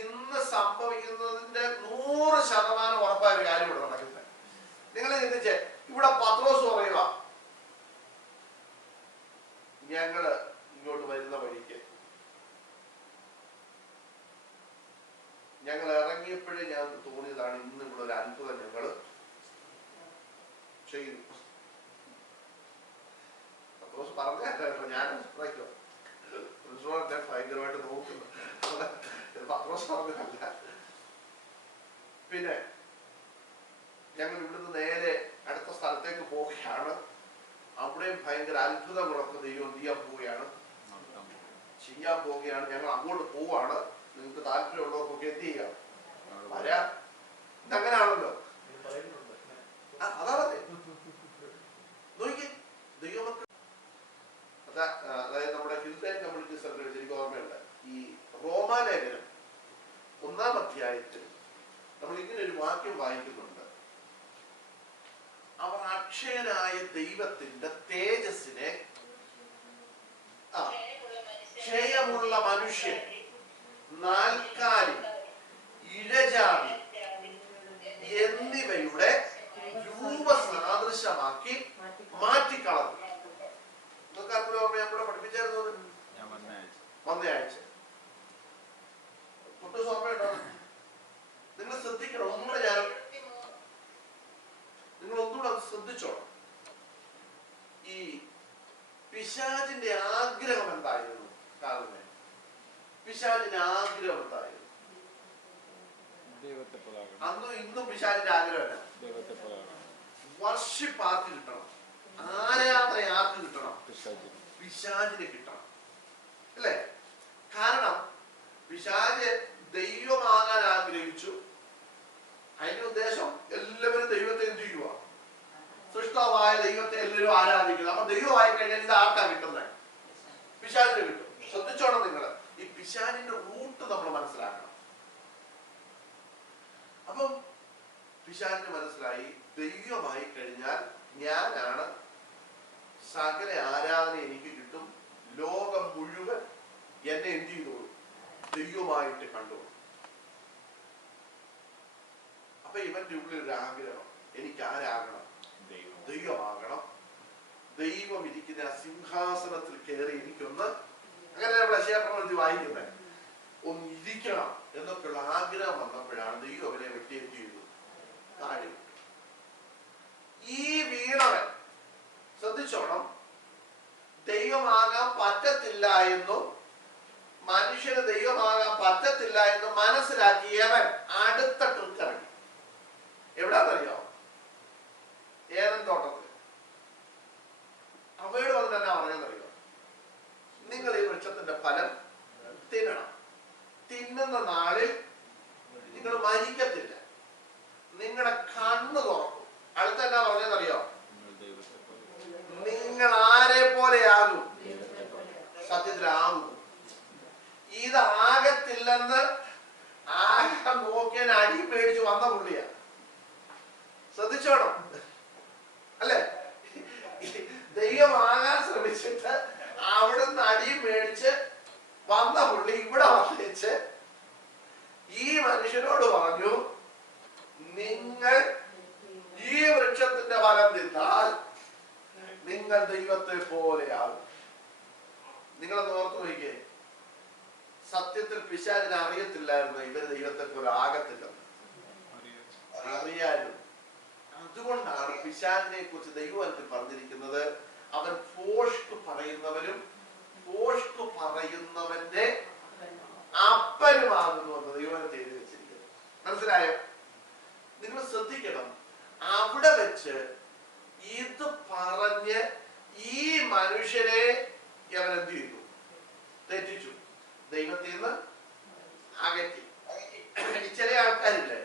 ഇന്ന് സംഭവിക്കുന്നതിന്റെ 100% ഉറപ്പായ ഒരു കാര്യം ഇവിടെ നടക്കുന്നത്. നിങ്ങൾ ചിന്തിച്ചേ, ഇവിടെ പത്രോസ് പറയുക, ഞങ്ങള് ഇങ്ങോട്ട് വരുന്ന വഴിക്ക് ഞങ്ങൾ ഇറങ്ങിയപ്പോഴേ ഞാൻ തോന്നിയതാണ്, ഇന്ന് ഇവിടെ ഒരു അത്ഭുതം ഞങ്ങൾ ചെയ്തു. പത്രോസ് പറഞ്ഞല്ലോ, ഞാൻ ഭയങ്കരമായിട്ട് നോക്കുന്നു. പത്രോസ് പറഞ്ഞതല്ല. പിന്നെ ഞങ്ങൾ ഇവിടുന്ന് നേരെ അടുത്ത സ്ഥലത്തേക്ക് പോവുകയാണ്. അവിടെയും ഭയങ്കര അത്ഭുതങ്ങളൊക്കെ ദൈവം ചെയ്യാൻ പോവുകയാണ്. ഞങ്ങൾ അങ്ങോട്ട് പോവാണ്. നിങ്ങൾക്ക് താല്പര്യമുള്ളവർക്കൊക്കെ എന്ത് ചെയ്യാം, വരാം. ഇതങ്ങനാണല്ലോ. അതാണ് നോക്കി ദൈവമക്കൾ. അതായത് നമ്മുടെ ഹിൽസൈഡ് കമ്മ്യൂണിറ്റി സെന്റർ എനിക്ക് ഓർമ്മയുണ്ട്. ഈ റോമാലേഖനം 1-ാം അധ്യായത്തിൽ നമ്മൾ ഇങ്ങനെ ഒരു വാക്യം വായിക്കുന്നുണ്ട്, അവർ അക്ഷയനായ ദൈവത്തിന്റെ തേജസ്സിനെ, ക്ഷയമുള്ള മനുഷ്യൻ, നാൽക്കാലി, ഇഴജാതി എന്നിവയുടെ രൂപസാദൃശമാക്കി മാറ്റിക്കളഞ്ഞു. നിങ്ങൾക്ക് ആർക്കും ഓർമ്മ? ഞാൻ കൂടെ പഠിപ്പിച്ചായിരുന്നു വന്നയാഴ്ച. കുട്ടൂസ് ഓർമ്മയുണ്ടോ? നിങ്ങൾ ശ്രദ്ധിക്കണം, നിങ്ങൾ ഒന്നുകൂടെ ശ്രദ്ധിച്ചോണം. ഈ പിശാചിന്റെ ആഗ്രഹം എന്തായിരുന്നു? കാരണം പിശാചിന്റെ ആഗ്രഹം എന്തായിരുന്നു? അന്നും ഇന്നും പിശാചിന്റെ ആഗ്രഹമല്ല, വർഷിപ്പ് ആർക്ക് കിട്ടണം? ആരാധന ആർക്ക് കിട്ടണം? പിശാചിന് കിട്ടണം, അല്ലേ? കാരണം പിശാച് ദൈവമാകാൻ ആഗ്രഹിച്ചു. അതിന്റെ ഉദ്ദേശം എല്ലാവരും ദൈവത്തെ എന്ത് ചെയ്യുക? സൃഷ്ടാവായ ദൈവത്തെ എല്ലാവരും ആരാധിക്കുന്നത്. അപ്പൊ ദൈവമായി കഴിഞ്ഞാൽ ഇത് ആർക്കാ കിട്ടുന്നത്? പിശാചിന് കിട്ടും. ശ്രദ്ധിച്ചോണം നിങ്ങൾ, ഈ പിശാചിന്റെ റൂട്ട് നമ്മൾ മനസ്സിലാക്കണം. അപ്പം പിശാചിന് മനസ്സിലായി, ദൈവമായി കഴിഞ്ഞാൽ ഞാനാണ്, സകല ആരാധന എനിക്ക് കിട്ടും, ലോകം മുഴുവൻ എന്നെ എന്ത് ചെയ്തോളൂ? ദൈവമായിട്ട് കണ്ടോളൂ. അപ്പൊ ഇവന്റെ ഉള്ളിൽ ഒരു ആഗ്രഹം, എനിക്ക് ആരാകണം? ദൈവമാകണം. ദൈവം ഇരിക്കുന്ന ആ സിംഹാസനത്തിൽ കയറി എനിക്കൊന്ന് കൂടി വായിക്കുന്നത്. ഒന്ന് ഇരിക്കണം എന്നൊക്കെയുള്ള ആഗ്രഹം വന്നപ്പോഴാണ് ദൈവം അവനെ വെട്ടിയെത്തി ചെയ്തു താഴെ. ഈ വീണവൻ ശ്രദ്ധിച്ചോണം, ദൈവമാകാൻ പറ്റത്തില്ല എന്നും മനുഷ്യന് ദൈവമാകാൻ പറ്റത്തില്ല എന്നും മനസ്സിലാക്കിയവൻ അടുത്ത ട്രിക്ക് ഇറങ്ങി. എവിടാന്നറിയോ? ഏദൻ തോട്ടത്തിൽ. അവയോട് വന്നിട്ട് എന്നാ പറഞ്ഞെന്നറിയോ? നിങ്ങൾ ഈ വൃക്ഷത്തിന്റെ ഫലം തിന്നണം, തിന്നുന്ന നാളിൽ നിങ്ങൾ മരിക്കത്തില്ല, നിങ്ങളുടെ കണ്ണ് തുറക്കും. അടുത്ത എന്നാ പറഞ്ഞെന്നറിയോ? നിങ്ങൾ ആരെ പോലെയാകും? സത്യത്തിലാകും. ഇതാകത്തില്ലെന്ന് ആകെ നോക്കിയാൽ അടി പേടിച്ച് വന്ന പുള്ളിയാ. ശ്രദ്ധിച്ചോണം അല്ലെ? ദൈവമാകാൻ ശ്രമിച്ചിട്ട് അവിടുന്ന് അടിയും മേടിച്ച് വന്ന പുള്ളി ഇവിടെ വന്നിച്ച് ഈ മനുഷ്യനോട് പറഞ്ഞു, നിങ്ങൾ ഈ വൃക്ഷത്തിന്റെ ഫലം തിന്നാൽ നിങ്ങൾ ദൈവത്തെ പോലെയാകും. നിങ്ങളൊന്ന് ഓർത്തു നോക്കിക്കേ, സത്യത്തിൽ പിശാചിനെ അറിയത്തില്ലായിരുന്നു ഇവര് ദൈവത്തെ പോലെ ആകത്തില്ലെന്ന്. അറിയാനും. അതുകൊണ്ടാണ് പിശാചിനെ കുറിച്ച് ദൈവത്തിൽ പറഞ്ഞിരിക്കുന്നത്, അവൻ ഫോഷ്ക്ക് പറയുന്നവനും ഫോഷ്ക്ക് പറയുന്നവന്റെ അപ്പനുമാകുന്നു എന്ന് ദൈവത്തെ എഴുതി വെച്ചിരിക്കുന്നത്. മനസ്സിലായോ? നിങ്ങൾ ശ്രദ്ധിക്കണം. അവിടെ വെച്ച് ഇത് പറഞ്ഞ് ഈ മനുഷ്യനെ അവൻ എന്ത് ചെയ്തു? തെറ്റിച്ചു, ദൈവത്തിൽ നിന്ന് അകറ്റി. ചില ആൾക്കാരില്ലേ,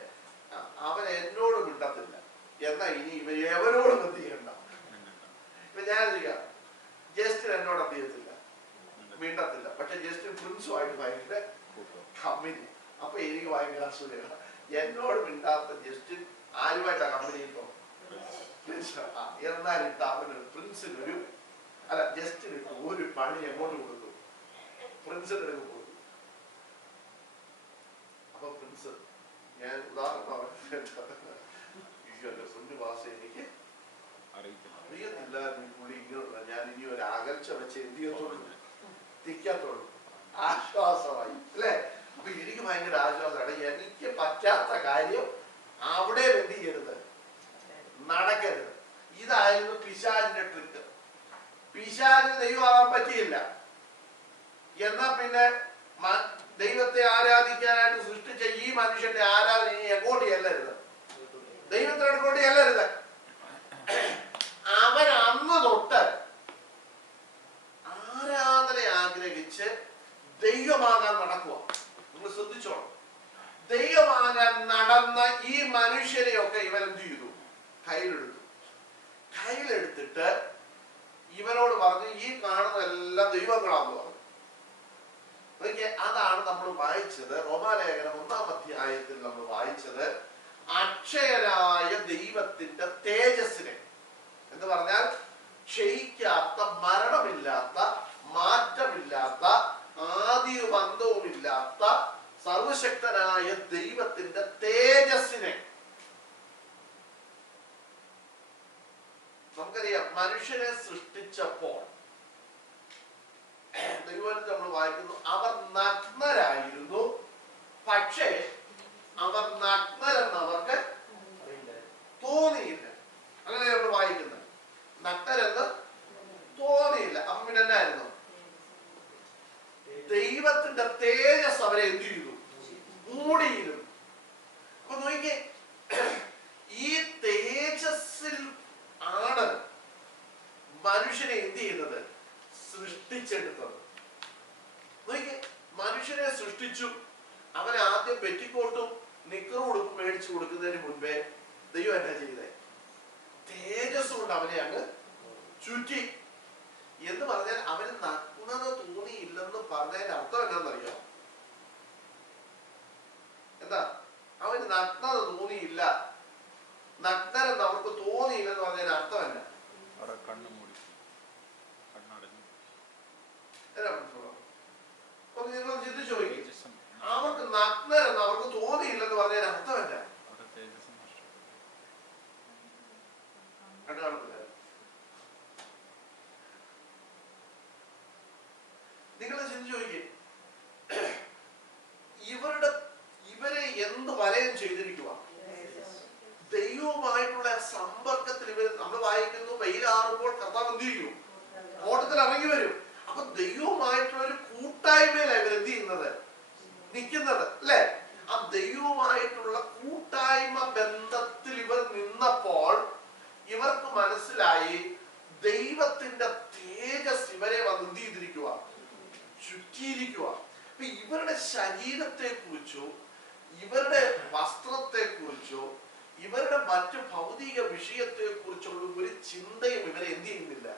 അവൻ എന്നോട് മിണ്ടത്തില്ല, എന്നാ ഇനി ഇവ എവരോടും എന്ത് ചെയ്യണ്ട. ഇപ്പൊ ഞാൻ ജസ്റ്റിൻ എന്നോട് എന്ത് ചെയ്യത്തില്ല, മിണ്ടത്തില്ല. പക്ഷെ ജസ്റ്റിൻ പ്രിൻസുമായിട്ട് ഭയങ്കര കമ്പനി. അപ്പൊ എനിക്ക് ഭയങ്കര അസുഖമാണ്. എന്നോട് മിണ്ടാത്ത ജസ്റ്റിൻ ആരുമായിട്ടാ കമ്പനി? ഇപ്പൊ എന്നാലിട്ട് അവന് പ്രിൻസിനൊരു അല്ല ജസ്റ്റിനിട്ട് ഒരു പണി എങ്ങോട്ട് കൊടുത്തു? പ്രിൻസിന്റെ അടുത്ത് കൊടുത്തു. അപ്പൊ പ്രിൻസ്, ഞാൻ ഉദാഹരണം പൊന്നു വാസ, എനിക്ക് അറിയത്തില്ല പുള്ളി ഇങ്ങനെയുള്ള, ഞാൻ ഇനി ഒരു അകൽച്ച വെച്ച് എന്ത് ചെയ്യത്തോളൂ, തിക്കാത്തോളൂ. ആശ്വാസമായി അല്ലെ? അപ്പൊ എനിക്ക് ഭയങ്കര ആശ്വാസമാണ്. എനിക്ക് പറ്റാത്ത കാര്യം അവിടെ എന്ത് ചെയ്യരുത്, നടക്കരുത്. ഇതായിരുന്നു പിശാചിന്റെ ട്രിക്ക്. പിശാചിന് ദൈവമാകാൻ പറ്റിയില്ല. എന്നാ പിന്നെ ദൈവത്തെ ആരാധിക്കാനായിട്ട് സൃഷ്ടിച്ച ഈ മനുഷ്യന്റെ ആരാധന ഇനി എങ്ങോട്ട് ചെല്ലരുത്, ദൈവത്തിനടുക്കോട്ട് ചെല്ലരുത്. അവൻ അന്ന് തൊട്ട് ആരാധന ആഗ്രഹിച്ച് ദൈവമാകാൻ നടക്കുക. നിങ്ങൾ ശ്രദ്ധിച്ചോളൂ. ദൈവമാകാൻ നടന്ന ഈ മനുഷ്യരെയൊക്കെ ഇവൻ എന്ത് ചെയ്തു? കയ്യിലെടുത്തു. കയ്യിലെടുത്തിട്ട് ഇവനോട് പറഞ്ഞു, ഈ കാണുന്നതെല്ലാം ദൈവങ്ങളാണെന്ന് പറഞ്ഞു. അതാണ് നമ്മൾ വായിച്ചത് റോമാലേഖനം 1-ാം അധ്യായത്തിൽ നമ്മൾ വായിച്ചത്. അക്ഷയനായ ദൈവത്തിന്റെ തേജസ്സിനെ എന്ന് പറഞ്ഞാൽ ക്ഷയിക്കാത്ത, മരണമില്ലാത്ത, മാറ്റമില്ലാത്ത, ആദിയും അന്തവുമില്ലാത്ത സർവശക്തനായ ദൈവത്തിന്റെ തേജസ്സിനെ. നമുക്കറിയാം, മനുഷ്യനെ സൃഷ്ടിച്ചപ്പോൾ ദൈവത്തിൽ നമ്മൾ വായിക്കുന്നു, അവർ നഗ്നരായിരുന്നു, പക്ഷേ അവർ നഗ്നരെന്നവർക്ക് തോന്നിയില്ല. അങ്ങനെ നമ്മൾ വായിക്കുന്നത്, നഗ്നരെന്ന് തോന്നിയില്ല. അപ്പൊ പിന്നെ എന്നായിരുന്നു? ദൈവത്തിന്റെ തേജസ് അവരെ എന്ത് ചെയ്തു? മൂടിയിരുന്നു. അപ്പൊ നോക്കിക്കേ, ഈ തേജസ്സിൽ ആണ് മനുഷ്യനെ എന്ത് ചെയ്യുന്നത്? സൃഷ്ടിച്ചെടുത്തത്. നോക്കിക്കേ, മനുഷ്യനെ സൃഷ്ടിച്ചു. അവനെ ആദ്യം പെറ്റിക്കോട്ടും നിക്കറും ഉടുപ്പും മേടിച്ചു കൊടുക്കുന്നതിന് മുൻപേ ദൈവം എന്നാ ചെയ്തേ? തേജസ് കൊണ്ട് അവനെ അങ്ങ് ചുറ്റി. എന്ന് പറഞ്ഞാൽ അവന് നഗ്നത തോന്നിയില്ലെന്ന് പറഞ്ഞതിന്റെ അർത്ഥം എന്താണെന്നറിയോ? എന്താ? അവന് നഗ്നത തോന്നിയില്ല, നഗ്നരെന്ന് അവർക്ക് തോന്നിയില്ലെന്ന് പറഞ്ഞതിന്റെ അർത്ഥം എന്നാ? നിങ്ങൾ ചിന്തിച്ചു നോക്കി. അവർക്ക് നഗ്നരെന്ന് അവർക്ക് തോന്നിയില്ലെന്ന് പറഞ്ഞതിന്റെ അർത്ഥം എന്നാ? നിങ്ങൾ ചിന്തിച്ചു നോക്കി. എന്ത് ചെയ്യും? ഓട്ടത്തിൽ ഇറങ്ങി വരും. അപ്പൊ ദൈവവുമായിട്ടുള്ള ഒരു കൂട്ടായ്മയിലാണ് ഇവർ എന്ത് ചെയ്യുന്നത്? നിൽക്കുന്നത് അല്ലെ? ആ ദൈവവുമായിട്ടുള്ള കൂട്ടായ്മ ബന്ധത്തിൽ ഇവർ നിന്നപ്പോൾ ഇവർക്ക് മനസ്സിലായി ദൈവത്തിന്റെ തേജസ് ഇവരെ വന്ന് എന്ത് ചെയ്തിരിക്കുക? ചുറ്റിയിരിക്കുക. അപ്പൊ ഇവരുടെ ശരീരത്തെ കുറിച്ചോ ഇവരുടെ വസ്ത്രത്തെ കുറിച്ചോ ഇവരുടെ മറ്റു ഭൗതിക വിഷയത്തെ കുറിച്ചുള്ള ഒരു ചിന്തയും ഇവരെ എന്ത് ചെയ്യുന്നില്ല,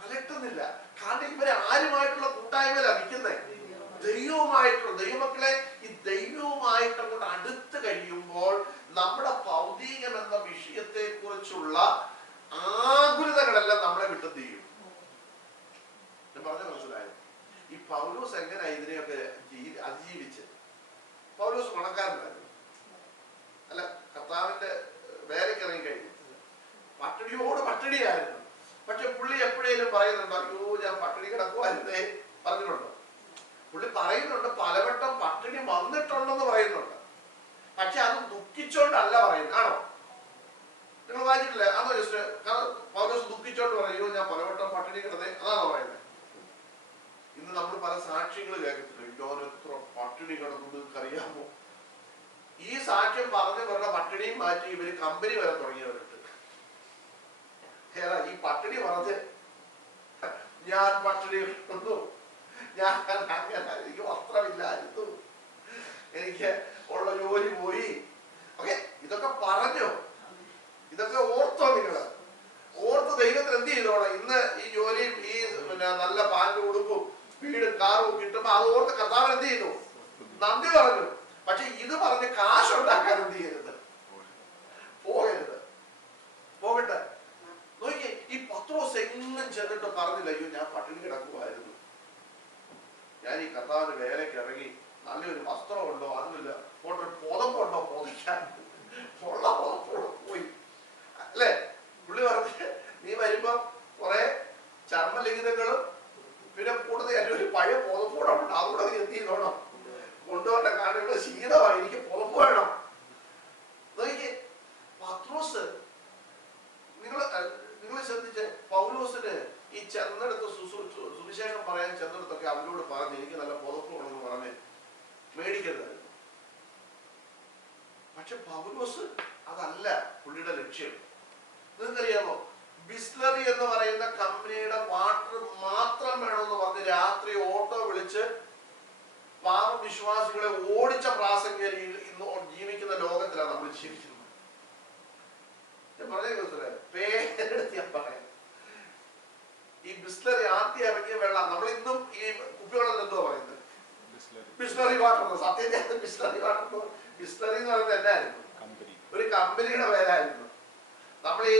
അലട്ടുന്നില്ല. കാരണം ഇവരെ ആരുമായിട്ടുള്ള കൂട്ടായ്മയിലാണ് നിൽക്കുന്നത്? ദൈവവുമായിട്ടുള്ള. ദൈവമക്കളെ, ഈ ദൈവവുമായിട്ട് അങ്ങോട്ട് അടുത്ത് കഴിയുമ്പോൾ നമ്മുടെ ഭൗതികം എന്ന വിഷയത്തെ കുറിച്ചുള്ള ആകുലതകളെല്ലാം നമ്മളെ വിട്ടു ചെയ്യും. ഞാൻ പറഞ്ഞ മനസ്സിലായോ? ഈ പൗലോസ് എങ്ങനെ ഇതിനെയൊക്കെ അതിജീവിച്ച്? പൗലോസ് പണക്കാരനായിരുന്നു അല്ല, കർത്താവിന്റെ വേലയ്ക്ക് ഇറങ്ങി കഴിഞ്ഞു. പട്ടിണിയോട് പട്ടിണിയായിരുന്നു. പക്ഷെ പുള്ളി എപ്പോഴേലും പറയുന്നുണ്ടോ, അയ്യോ ഞാൻ പട്ടിണി കിടക്കുവായിരുന്നേ? പറഞ്ഞിട്ടുണ്ടോ? പുള്ളി പറയുന്നുണ്ട്, പലവട്ടം പട്ടിണി വന്നിട്ടുണ്ടെന്ന് പറയുന്നുണ്ട്. പക്ഷെ അത് ദുഃഖിച്ചോണ്ടല്ല പറയുന്നത്. ആണോ? നിങ്ങൾ വായിച്ചിട്ടില്ലേ? അതോ ജസ്റ്റ് പൗലോസ് ദുഃഖിച്ചോണ്ട് പറയോ ഞാൻ പലവട്ടം പട്ടിണി കിടന്നേ? അതാണോ പറയുന്നത്? ഇന്ന് നമ്മൾ പല സാക്ഷ്യങ്ങൾ കേൾക്കത്തില്ല, ഞാൻ എത്ര പട്ടിണി കിടന്നു നിങ്ങൾക്ക് അറിയാമോ? ഈ സാക്ഷ്യം പറഞ്ഞവരുടെ പട്ടിണിയും മാറ്റി ഇവര് കമ്പനി വരെ തുടങ്ങിയവരുണ്ട്. ഏതാ ഈ പട്ടിണി പറഞ്ഞ് ഞാൻ പട്ടിണി കിടന്നു, ഞാൻ അങ്ങനെ, എനിക്ക് വസ്ത്രമില്ലായിരുന്നു, എനിക്ക് ഉള്ള ജോലി പോയി. ഓക്കെ, ഇതൊക്കെ പറഞ്ഞു, ഇതൊക്കെ ഓർത്തോ? നിങ്ങള് ഓർത്ത് ദൈവത്തിന് എന്ത് ചെയ്തോളാം? ഇന്ന് ഈ ജോലിയും ഈ നല്ല പാൻറ് ഉടുപ്പും വീടും കാറും കിട്ടുമ്പോ അത് ഓർത്ത് കർത്താവ് എന്ത് ചെയ്തു? നന്ദി പറഞ്ഞു. പക്ഷെ ഇത് പറഞ്ഞ് കാശുണ്ടാക്കാൻ എന്ത് ചെയ്യരുത്? പോകരുത്. പോകട്ടെ. നോക്കിയേ, ഈ പത്രോസ് എങ്ങും ചെന്നിട്ട് പറഞ്ഞില്ല, അയ്യോ ഞാൻ പട്ടിണി കിടക്കുമായിരുന്നു, ഞാൻ ഈ കർത്താവിന്റെ വേലയ്ക്ക് ഇറങ്ങി, നല്ലൊരു വസ്ത്രമുണ്ടോ, അതുമില്ല, പുതപ്പുണ്ടോ പുതയ്ക്കാൻ, ഉള്ള പുതപ്പോടെ പോയി അല്ലേ? പുള്ളി പറഞ്ഞ് നീ വരുമ്പോ കുറെ ചർമ്മലിഖിതങ്ങളും പിന്നെ കൂടുതൽ എൻ്റെ ഒരു പഴയ പുതപ്പൂടെ ഉണ്ട്, അതുകൂടെ നീ എന്ത് ചെയ്തോണം കൊണ്ടുപോകേണ്ട. കാരണം ഇവിടെ ശീതമായി, എനിക്ക് പുതപ്പ് വേണം. നോക്കിയേ, പത്രോസ്, നിങ്ങൾ ശ്രദ്ധിച്ച്, പൗലോസിന് ഈ ചെന്നെടുത്ത് സുവിശേഷം പറയാൻ ചെന്നെടുത്തൊക്കെ അവരോട് പറഞ്ഞ് എനിക്ക് നല്ല പുതപ്പുണ്ടെന്ന് പറഞ്ഞ് മേടിക്കരുതായിരുന്നു. പക്ഷെ പൗലോസ് അതല്ല പുള്ളിയുടെ ലക്ഷ്യം. നിങ്ങൾക്കറിയാമോ, ബിസ്ലറി എന്ന് പറയുന്ന കമ്പനിയുടെ വാട്ടർ മാത്രം വേണമെന്ന് പറഞ്ഞ് രാത്രി ഓട്ടോ വിളിച്ച് പാവം വിശ്വാസികളെ ഓടിച്ച പ്രാസംഗികർ ഇന്ന് ജീവിക്കുന്ന ലോകത്തിലാണ് നമ്മൾ ജീവിക്കുന്നത്. ഞാൻ പറഞ്ഞ പേരെടുത്ത് ഞാൻ പറയാം. ഈ ബിസ്ലറി ആദ്യം ഇറങ്ങിയ വെള്ളം നമ്മൾ ഇന്നും ഈ കുപ്പിവെള്ളം എന്തോ പറയുന്നത് ബിസ്ലറി വാട്ടർ. സത്യത്തിൽ ബിസ്ലറി വാട്ടർ, ബിസ്ലറി എന്ന് പറയുന്നത് എന്നായിരുന്നു? ഒരു കമ്പനിയുടെ പേരായിരുന്നു. നമ്മൾ ഈ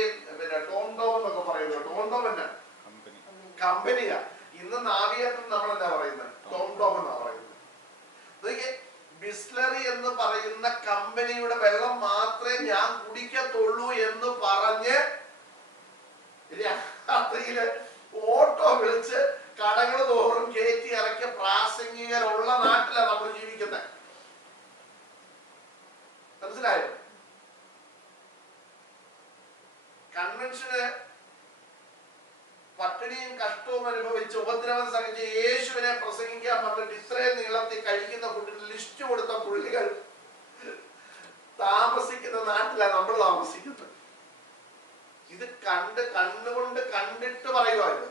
ടോം ടോം എന്നൊക്കെ പറയുന്നത് ടോം ടോം എന്നാ കമ്പനിയാ. ഇന്ന് നാവികത്തിൽ നമ്മൾ എന്നാ പറയുന്നത്? ടോം ടോം എന്നാ പറയുന്നത്. ബിസ്ലറി എന്ന് പറയുന്ന കമ്പനിയുടെ വെള്ളം മാത്രമേ ഞാൻ കുടിക്കത്തുള്ളൂ എന്ന് പറഞ്ഞ് രാത്രിയില് ഓട്ടോ വിളിച്ച് കടകൾ തോറും കയറ്റി ഇറക്കിയ പ്രാസംഗികരുള്ള നാട്ടിലാണ് നമ്മൾ ജീവിക്കുന്നത്. മനസ്സിലായോ? കൺവെൻഷന് പട്ടിണിയും കഷ്ടവും അനുഭവിച്ച് ഉപദ്രവം സഹിച്ച് യേശുവിനെ പ്രസംഗിക്കാൻ പറഞ്ഞിട്ട് ഇത്രയും നീളത്തിൽ കഴിക്കുന്ന ഫുഡിന് ലിസ്റ്റ് കൊടുത്ത പുള്ളികൾ താമസിക്കുന്ന നാട്ടിലാണ് നമ്മൾ താമസിക്കുന്നത്. ഇത് കണ്ണുകൊണ്ട് കണ്ടിട്ട് പറയുക. ഇത്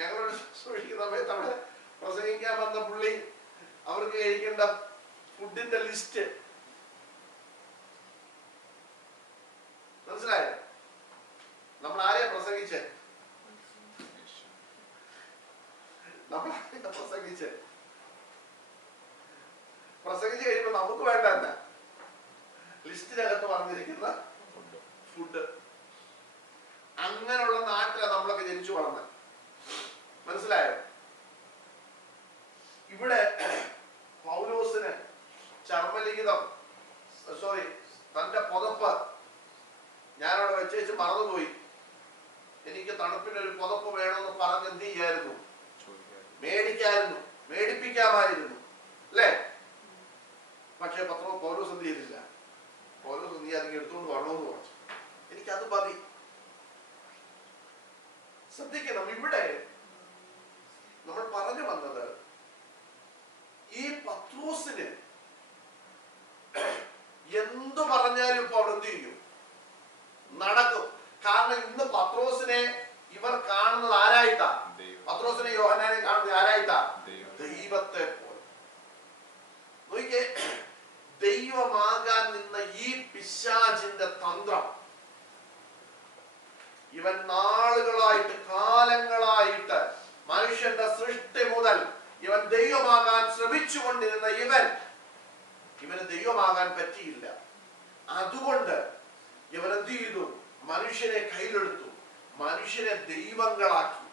ഞങ്ങളോട് സൂക്ഷിക്കുന്ന സമയത്ത് അവിടെ പ്രസംഗിക്കാൻ വന്ന പുള്ളി അവർക്ക് കഴിക്കേണ്ട ഫുഡിന്റെ ലിസ്റ്റ്, മനസ്സിലായോ? നമ്മൾ ആരെയാ പ്രസംഗിച്ചേ? പ്രസംഗിച്ച് കഴിയുമ്പോ നമുക്ക് വേണ്ട എന്താ? ലിസ്റ്റിനകത്ത് പറഞ്ഞിരിക്കുന്ന ഫുഡ്. അങ്ങനെയുള്ള നാട്ടിലാണ് നമ്മളൊക്കെ ജനിച്ചു വളർന്നത്. മനസ്സിലായോ? ഇവിടെ പൗലോസിന് ചർമ്മലിഖിതം, സോറി, തന്റെ പുതപ്പ് ഞാനവിടെ വെച്ചേച്ച് മറന്നുപോയി. എനിക്ക് തണുപ്പിനൊരു പുതപ്പ് വേണമെന്ന് പറഞ്ഞ് എന്ത് ചെയ്യായിരുന്നു? മേടിക്കായിരുന്നു, മേടിപ്പിക്കാമായിരുന്നു അല്ലേ? പക്ഷെ പൗലോസ് എന്ത് ചെയ്തില്ല? പൗലോസ് നീ അതിങ്ങ് എടുത്തുകൊണ്ട് വരണമെന്ന് പറഞ്ഞു. എനിക്കത് മതി. ശ്രദ്ധിക്കണം, ഇവിടെ നമ്മൾ പറഞ്ഞു വന്നത് ഈ പത്രോസിന് എന്തു പറഞ്ഞാലും ഇപ്പൊ അവിടെ എന്ത് ചെയ്യും? നടക്കും. കാരണം ഇന്ന് പത്രോസിനെ ഇവർ കാണുന്നത് ആരായിട്ടാ? പത്രോസിനെ യോഹന്നാനെ കാണുന്നത് ആരായിട്ടാ? ദൈവത്തെ പോലെ. നോക്കിക്കേ, ദൈവമാകാൻ നിന്ന ഈ പിശാചിന്റെ തന്ത്രം ഇവൻ നാളുകളായിട്ട്, കാലങ്ങളായിട്ട്, മനുഷ്യന്റെ സൃഷ്ടി മുതൽ ഇവൻ ദൈവമാകാൻ ശ്രമിച്ചുകൊണ്ടിരുന്ന ഇവന് ദൈവമാകാൻ പറ്റിയില്ല. അതുകൊണ്ട് ഇവൻ എന്ത് ചെയ്തു? മനുഷ്യനെ കയ്യിലെടുത്തു, മനുഷ്യനെ ദൈവങ്ങളാക്കി.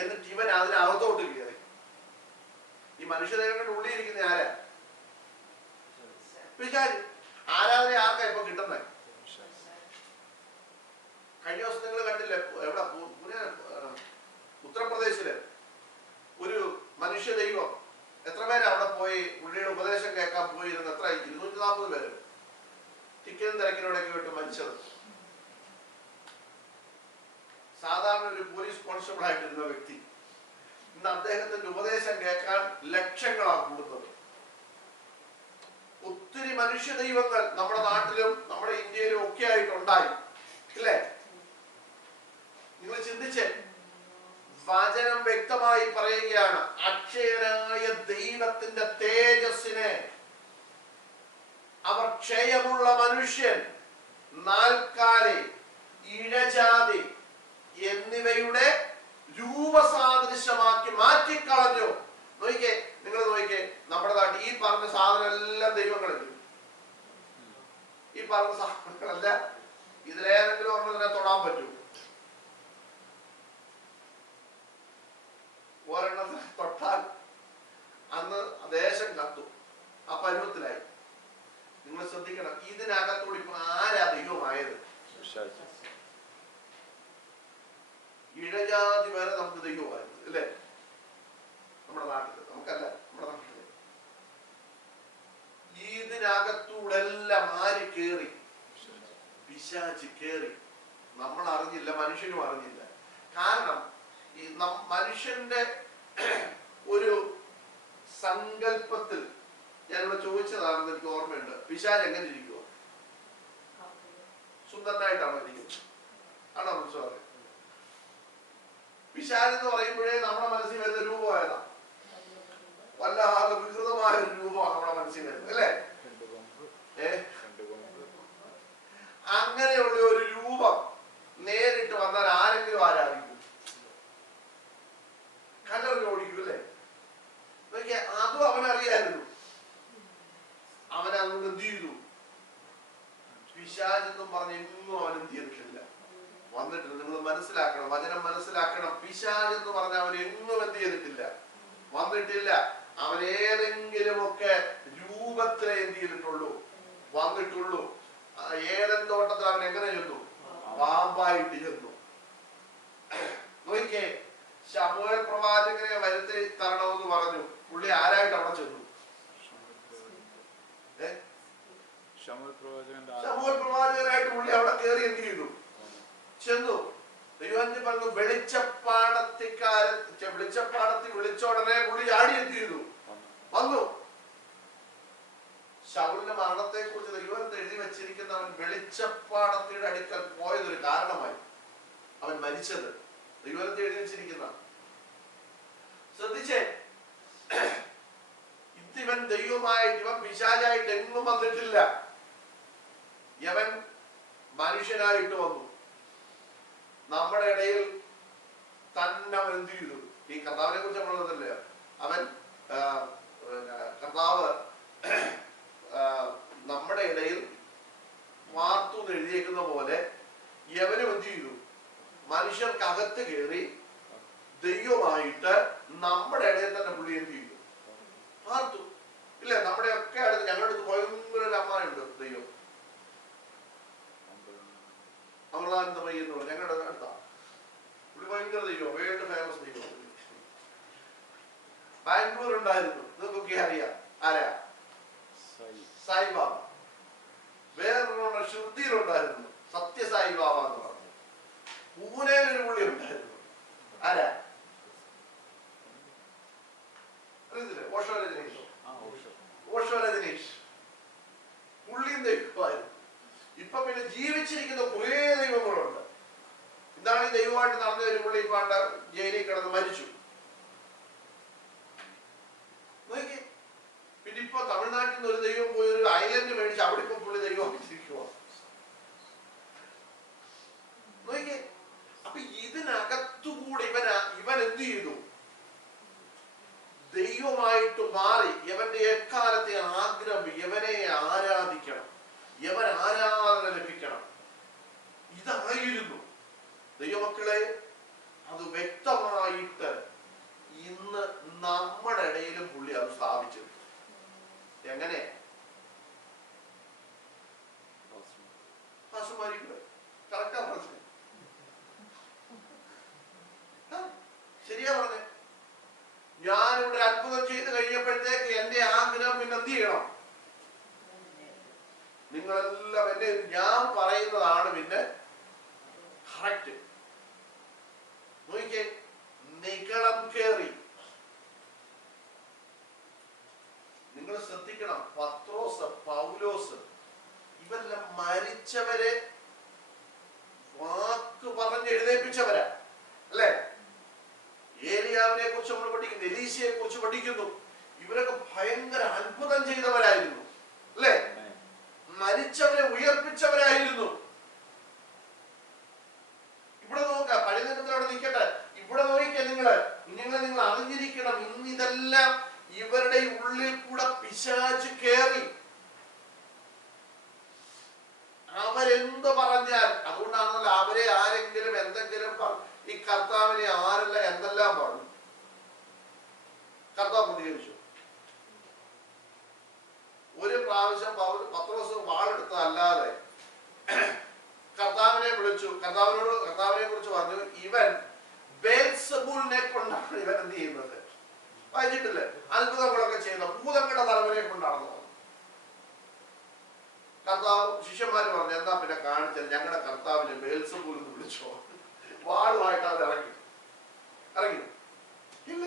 എന്നിട്ട് ഇവൻ അതിനകത്തോട്ട് കയറി. ഈ മനുഷ്യദൈവങ്ങളുടെ ഉള്ളിലിരിക്കുന്ന ആരാ? പിശാച്. ആരാധന ആർക്കാ ഇപ്പൊ കിട്ടുന്നത്? കഴിഞ്ഞ ദിവസം നിങ്ങൾ കണ്ടില്ലേ, എവിടെ ഉത്തർപ്രദേശില് ഒരു മനുഷ്യ ദൈവം, എത്ര പേര് അവിടെ പോയി പുള്ളിയുടെ ഉപദേശം കേൾക്കാൻ പോയിരുന്ന? എത്ര? 240 പേര് ടിക്കറ്റും തിരക്കിനോടൊക്കെ വിട്ട് മരിച്ചത്. സാധാരണ ഒരു പോലീസ് കോൺസ്റ്റബിൾ ആയിട്ടിരുന്ന വ്യക്തി ഇന്ന് അദ്ദേഹത്തിന്റെ ഉപദേശം കേൾക്കാൻ ലക്ഷങ്ങളാണ് കൂടുന്നത്. ഒത്തിരി മനുഷ്യ ദൈവങ്ങൾ നമ്മുടെ നാട്ടിലും നമ്മുടെ ഇന്ത്യയിലും ഒക്കെ ആയിട്ടുണ്ടായി, ഇല്ലേ? നിങ്ങൾ ചിന്തിച്ചേ, വചനം വ്യക്തമായി പറയുകയാണ്, അക്ഷയനായ ദൈവത്തിന്റെ തേജസ്സിനെ അവർ ക്ഷയമുള്ള മനുഷ്യൻ, നാൽക്കാലി, ഇഴജാതി എന്നിവയുടെ രൂപസാദൃശ്യമാക്കി മാറ്റിക്കളഞ്ഞു. നോക്കിക്കേ, നിങ്ങൾ നോക്കിക്കേ, നമ്മുടെ നാട്ടിൽ ഈ പറഞ്ഞ സാധനം എല്ലാം ദൈവങ്ങളില്ല. ഈ പറഞ്ഞ സാധനങ്ങളല്ല, ഇതിലേതെങ്കിലും ഒരെണ്ണത്തിനെ തൊടാൻ പറ്റൂ? ഒരെണ്ണത്തിനെ തൊട്ടാൽ അന്ന് ദേശം കത്തും. ആ പരുവത്തിലായി. നിങ്ങൾ ശ്രദ്ധിക്കണം, ഇതിനകത്തോട് ഇപ്പൊ ആരാ ദൈവമായത്? ഇഴജാതി വരെ നമുക്ക് ദൈവമായിരുന്നു, അല്ലേ? നമ്മുടെ നാട്ടില്, നമുക്കല്ല, നമ്മുടെ നാട്ടില് ഇതിനകത്തൂടെ എല്ലാം ആര് കേറി? പിശാച് കേറി. നമ്മൾ അറിഞ്ഞില്ല, മനുഷ്യനും അറിഞ്ഞില്ല. കാരണം ഈ മനുഷ്യന്റെ ഒരു സങ്കല്പത്തിൽ ഞാനിവിടെ ചോദിച്ചതാണെന്ന് എനിക്ക് ഓർമ്മയുണ്ട്. പിശാച് എങ്ങനെ ഇരിക്കുവോ? സുന്ദരനായിട്ടാണോ ഇരിക്കുന്നത്? ആണോ മനസ്സിലാക്കുക? പിശാച് എന്ന് പറയുമ്പോഴേ നമ്മുടെ മനസ്സിൽ വരുന്ന രൂപമായതാ, വല്ലാതെ വികൃതമായ ഒരു രൂപമാണ് നമ്മുടെ മനസ്സിൽ വരുന്നത്, അല്ലേ? അങ്ങനെയുള്ള ഒരു രൂപം നേരിട്ട് വന്നാൽ ആരെങ്കിലും ആരാധിക്കും? കല്ലറിൽ ഓടിക്കും, അല്ലേ? അതും അവനറിയായിരുന്നു. അവനതുകൊണ്ട് എന്ത് ചെയ്തു? പിശാചെന്നും പറഞ്ഞ് എങ്ങും അവൻ എന്ത് ചെയ്തിട്ടില്ല, വന്നിട്ടില്ല. നിങ്ങൾ മനസ്സിലാക്കണം, വചനം മനസ്സിലാക്കണം. പിശാചെന്ന് പറഞ്ഞ അവൻ എങ്ങും എന്ത് ചെയ്തിട്ടില്ല, വന്നിട്ടില്ല. അവൻ ഏതെങ്കിലുമൊക്കെ രൂപത്തിലെ എന്ത് ചെയ്തിട്ടുള്ളൂ, വന്നിട്ടുള്ളൂ. ഏതൻ തോട്ടത്തിൽ അവൻ എങ്ങനെ ചെന്നു? പാമ്പായിട്ട് ചെന്നു. നോക്കിക്കേ, ശമൂവേൽ പ്രവാചകനെ വരുത്തി തരണമെന്ന് പറഞ്ഞു. പുള്ളി ആരായിട്ട് അവിടെ ചെന്നു? ശമൂവേൽ പ്രവാചകനായിട്ട് പുള്ളി അവിടെ കയറി എന്ത് ചെയ്തു? ചെന്നു. ദൈവം പറഞ്ഞു, വെളിച്ചപ്പാടത്തിൽ വിളിച്ച ഉടനെ പുള്ളി ആടി എന്ത് ചെയ്തു? വന്നു. ശൗലിന്റെ മരണത്തെ കുറിച്ച് ദൈവത്തെ എഴുതി വെച്ചിരിക്കുന്ന അവൻ വെളിച്ചപ്പാടത്തിന്റെ അടുക്കൽ പോയതൊരു കാരണമായി അവൻ മരിച്ചത്. ദൈവത്തെ എഴുതി വെച്ചിരിക്കുന്ന ശ്രദ്ധിച്ചേ, ഇവൻ ദൈവമായിട്ട്, ഇവൻ പിശാചായിട്ട് എങ്ങും വന്നിട്ടില്ല. യവൻ മനുഷ്യനായിട്ട് വന്നു. നമ്മുടെ ഇടയിൽ തന്നെ അവൻ എന്ത് ചെയ്തു? ഈ കർത്താവിനെ കുറിച്ച് നമ്മളതല്ലേ, അവൻ കർത്താവ് നമ്മുടെ ഇടയിൽ വാർത്തു എഴുതിയേക്കുന്ന പോലെ യവനും എന്ത് ചെയ്തു? മനുഷ്യർക്കകത്ത് കയറി ദൈവമായിട്ട് നമ്മുടെ ഇടയിൽ തന്നെ പുള്ളി എന്ത് ചെയ്തു? വാർത്തു. ഇല്ലേ? നമ്മുടെ ഒക്കെ അടുത്ത്, ഞങ്ങളുടെ അടുത്ത് ഭയങ്കര ഒരു അമ്മയുണ്ട് ദൈവം, അമൃതാനന്ദമയി എന്ന് പറഞ്ഞു. ഞങ്ങളുടെ അടുത്താ പുള്ളി ഭയങ്കര ദൈവം, വേൾഡ് ഫേമസ് ദൈവം. ബാംഗ്ലൂർ ഉണ്ടായിരുന്നു, നിങ്ങൾക്കൊക്കെ അറിയാം. ആരാ? സായിബാബ. വേറെ ശ്രുതി ദൈവമായിട്ട് നടന്ന ഒരു പുള്ളി പണ്ട് ജയിലിൽ കിടന്ന് മരിച്ചു. നോക്കി, പിന്നെ ഇപ്പൊ തമിഴ്നാട്ടിൽ നിന്ന് ഒരു ദൈവം പോയി ഒരു ഐലൻഡ് മേടിച്ച് അവിടെ ഇപ്പൊ പുള്ളി ദൈവമായിട്ടിരിക്കുവോ? നോക്കി, അപ്പൊ ഇതിനകത്തുകൂടെ ഇവൻ എന്ത് ചെയ്തു? ദൈവമായിട്ട് മാറി. ഇവന്റെ എക്കാലത്തെ ആഗ്രഹം ഇവനെ ആരാധിക്കണം, ഇവൻ ആരാധന ലഭിക്കണം. ഇതായിരുന്നു ദൈവമക്കളെ. അത് വ്യക്തമായിട്ട് ഇന്ന് നമ്മുടെ ഇടയിലും പുള്ളി അത് സ്ഥാപിച്ചു. എങ്ങനെ? കറക്റ്റാ പറഞ്ഞത്, ശരിയാ പറഞ്ഞേ. ഞാനിവിടെ അത്ഭുതം ചെയ്ത് കഴിഞ്ഞപ്പോഴത്തേക്ക് എന്റെ ആഗ്രഹം പിന്നെ എന്ത് ചെയ്യണം? നിങ്ങളെല്ലാം എന്നെ ഞാൻ പറയുന്നതാണ് പിന്നെ കറക്റ്റ്. നോക്കിക്കേ, നികളം കേറി. നിങ്ങൾ ശ്രദ്ധിക്കണം, പത്രോസ്, പൗലോസ് ഇവരെല്ലാം മരിച്ചവരെ വാക്ക് പറഞ്ഞ് എഴുന്നേൽപ്പിച്ചവരാ അല്ലെ? ഏലിയാവിനെ കുറിച്ച് നമ്മൾ പഠിക്കുന്നു, എലീശയെ കുറിച്ച് പഠിക്കുന്നു. ഇവരൊക്കെ ഭയങ്കര അത്ഭുതം ചെയ്തവരായിരുന്നു അല്ലെ? മരിച്ചവരെ ഉയർപ്പിച്ചവരായിരുന്നു. ഇവിടെ നോക്കാം, പഴയ നിയമത്തിലവിടെ നിൽക്കട്ടെ. ഇവിടെ നോക്കിയാൽ നിങ്ങൾ അറിഞ്ഞിരിക്കണം, ഇന്നിതെല്ലാം ഇവരുടെ ഉള്ളിൽ കൂടെ പിശാച് കേറി. അവരെന്ത് പറഞ്ഞാൽ, അതുകൊണ്ടാണല്ലോ അവരെ ആരെങ്കിലും എന്തെങ്കിലും ഈ കർത്താവിനെ ആരെല്ലാം എന്തെല്ലാം പറഞ്ഞു, കർത്താവ് പ്രതികരിച്ചു. ഒരു പ്രാവശ്യം പത്രോസ് വാളെടുത്തതല്ലാതെ കർത്താവിനെ വിളിച്ചു, കർത്താവിനെ കുറിച്ച് പറഞ്ഞു, ഇവൻ ബേൽസെബൂലിനെ കൊണ്ടാണ് ഇവൻ എന്ത് ചെയ്യുന്നത്. വായിച്ചിട്ടില്ലേ? അത്ഭുതങ്ങളൊക്കെ ചെയ്യുന്ന ഭൂതങ്ങളുടെ തലവനെ കൊണ്ടാണെന്ന് പറഞ്ഞു. കർത്താവ് ശിഷ്യന്മാര് പറഞ്ഞു, എന്താ പിന്നെ കാണിച്ചാൽ ഞങ്ങളുടെ കർത്താവിനെ ബേൽസെബൂൽ എന്ന് വിളിച്ചോ? വാളുമായിട്ട് അവർ ഇറങ്ങി ഇല്ല.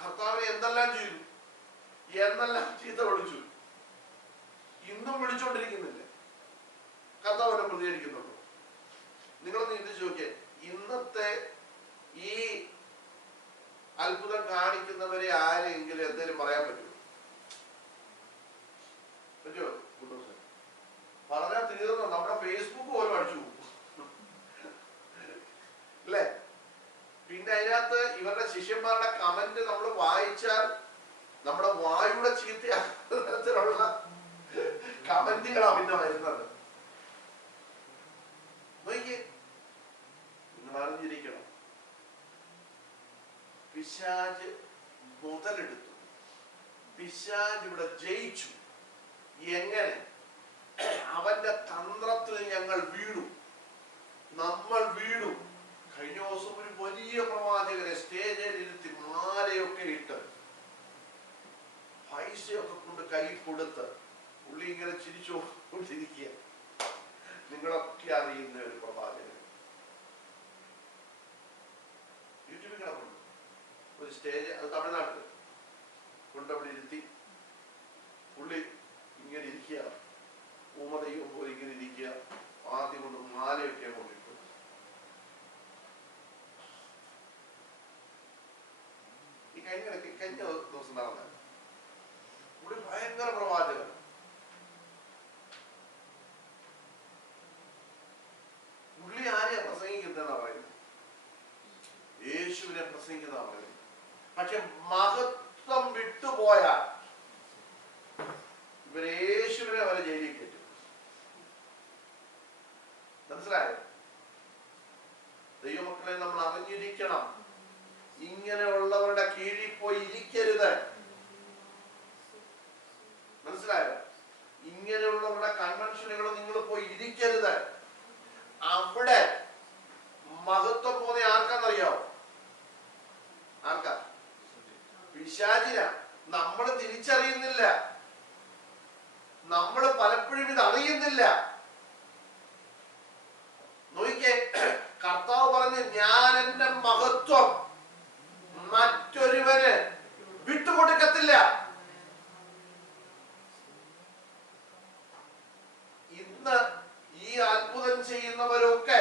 കർത്താവിനെ എന്തെല്ലാം ചെയ്തു, എന്നെല്ലാം ചീത്ത വിളിച്ചു. ഇന്നും വിളിച്ചോണ്ടിരിക്കുന്നില്ല. കർത്താവിനെ പ്രതികരിക്കുന്നുണ്ടോ? നിങ്ങളൊന്ന് ചിന്തിച്ചു നോക്കിയേ. ഇന്നത്തെ ഈ അത്ഭുതം കാണിക്കുന്നവരെ ആരെങ്കിലും എന്തെങ്കിലും പറയാൻ പറ്റുമോ? പറഞ്ഞാൽ തീർന്നു. നമ്മുടെ ഫേസ്ബുക്ക് പോലും അടിച്ചു പോകും അല്ലേ? പിന്നെ അതിനകത്ത് ഇവരുടെ ശിഷ്യന്മാരുടെ കമന്റ് നമ്മൾ വായിച്ചാൽ നമ്മുടെ വായുടെ ചീത്തയാകുന്ന തരത്തിലുള്ള കമന്റുകളാണ് പിന്നെ വരുന്നത്. നിങ്ങൾ അറിഞ്ഞിരിക്കണം, പിശാച് മുതലെടുത്തു. പിശാച് ഇവിടെ ജയിച്ചു. എങ്ങനെ? അവന്റെ തന്ത്രത്തിൽ ഞങ്ങൾ വീണു, നമ്മൾ വീണു. കഴിഞ്ഞ ദിവസം ഒരു വലിയ പ്രവാചകരെ സ്റ്റേജിൽ ഇരുത്തി മാലയൊക്കെ ഇട്ട് പൈസയൊക്കെ കൊണ്ട് കൈ കൊടുത്ത് പുള്ളി ഇങ്ങനെ ചിരിച്ചുകൊണ്ടിരിക്കുക. നിങ്ങളൊക്കെ അറിയുന്ന ഒരു പ്രവാചകൻ യൂട്യൂബിൽ കിടപ്പുണ്ട്. ഒരു സ്റ്റേജ്, അത് തമിഴ്നാട്ടിൽ കൊണ്ടവിടെ ഇരുത്തി പുള്ളി ഇങ്ങനെ ഇരിക്കുക, ഊമദൈവം പോലെ ഇങ്ങനെ ഇരിക്കുക. ആദ്യം കൊണ്ട് മാലയൊക്കെ കൊണ്ടിട്ടു. ഈ കഴിഞ്ഞ ദിവസം നടന്ന പുള്ളി ഭയങ്കര പ്രവാചകൻ. പുള്ളി ആരെയാ പ്രസംഗിക്കുന്നതെന്നാ പറയുന്നത്? യേശുവിനെ പ്രസംഗിക്കുന്നതാ പറയുന്നത്. പക്ഷെ മഹത്വം വിട്ടുപോയാൽ ഇവര് യേശുവിനെ വരെ ജയിലിൽ കയറ്റും. മനസ്സിലായോ? ദൈവമക്കളെ, നമ്മൾ അറിഞ്ഞിരിക്കണം, ഇങ്ങനെയുള്ളവരുടെ കീഴിൽ പോയി ഇരിക്കരുത്. മനസ്സിലായോ? ഇങ്ങനെയുള്ളവരുടെ കൺവെൻഷനുകൾ നിങ്ങൾ പോയി ഇരിക്കരുത്. അവിടെ മഹത്വം പോലെ ആർക്കാന്നറിയാവോ? ആർക്കാ? പിശാചിന. നമ്മൾ തിരിച്ചറിയുന്നില്ല. നമ്മൾ പലപ്പോഴും ഇത് അറിയുന്നില്ല. നോക്കിക്കേ, കർത്താവ് പറഞ്ഞു, ഞാൻ എന്റെ മഹത്വം മറ്റൊരുവന് വിട്ടുകൊടുക്കത്തില്ല. ഇന്ന് ഈ അത്ഭുതം ചെയ്യുന്നവരൊക്കെ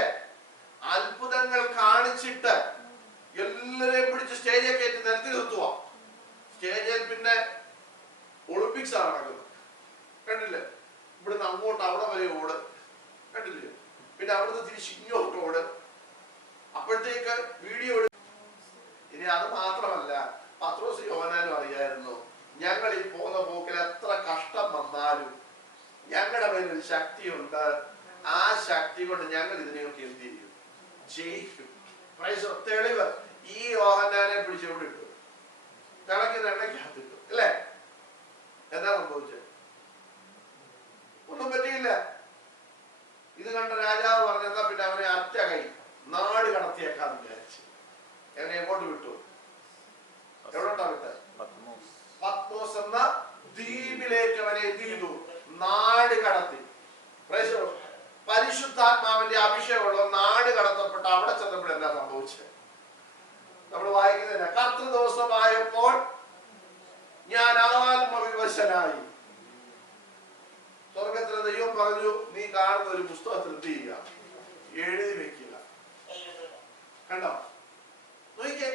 ജയിക്കും. തെളിവ് ഈ യോഹന്നാനെ പിടിച്ച് എവിടെ ഇട്ടു? തിളക്കുന്ന എണ്ണയ്ക്കകത്തിട്ടു അല്ലേ? എന്താ സംഭവിച്ചത്? ഒന്നും പറ്റിയില്ല. ഇത് കണ്ട രാജാവ് പറഞ്ഞാ പിന്നെ അവനെ അറ്റ കൈ നാട് കടത്തിയേക്കാന്ന് വിചാരിച്ചു. എന്നെ എങ്ങോട്ട് വിട്ടു? എവിടോട്ടാ വിട്ടത്? പത്മോസ് എന്ന ദ്വീപിലേക്ക് അവനെ എന്ത് ചെയ്തു? നാട് കടത്തി. പരിശുദ്ധാത്മാവിന്റെ അഭിഷേകമുള്ള നാട് കടത്തപ്പെട്ട അവിടെ ചെന്നപ്പോൾ എന്താ സംഭവിച്ചത്? നമ്മൾ വായിക്കുന്നില്ല, കർത്തൃ ദിവസമായപ്പോൾ ഞാൻ ആത്മവിവശനായി. സ്വർഗത്തിലെ ദൈവം പറഞ്ഞു, നീ കാണുന്ന ഒരു പുസ്തകത്തിൽ എന്ത് ചെയ്യുക? എഴുതി വെക്കുക. കണ്ടോ? നോക്കിക്കേ.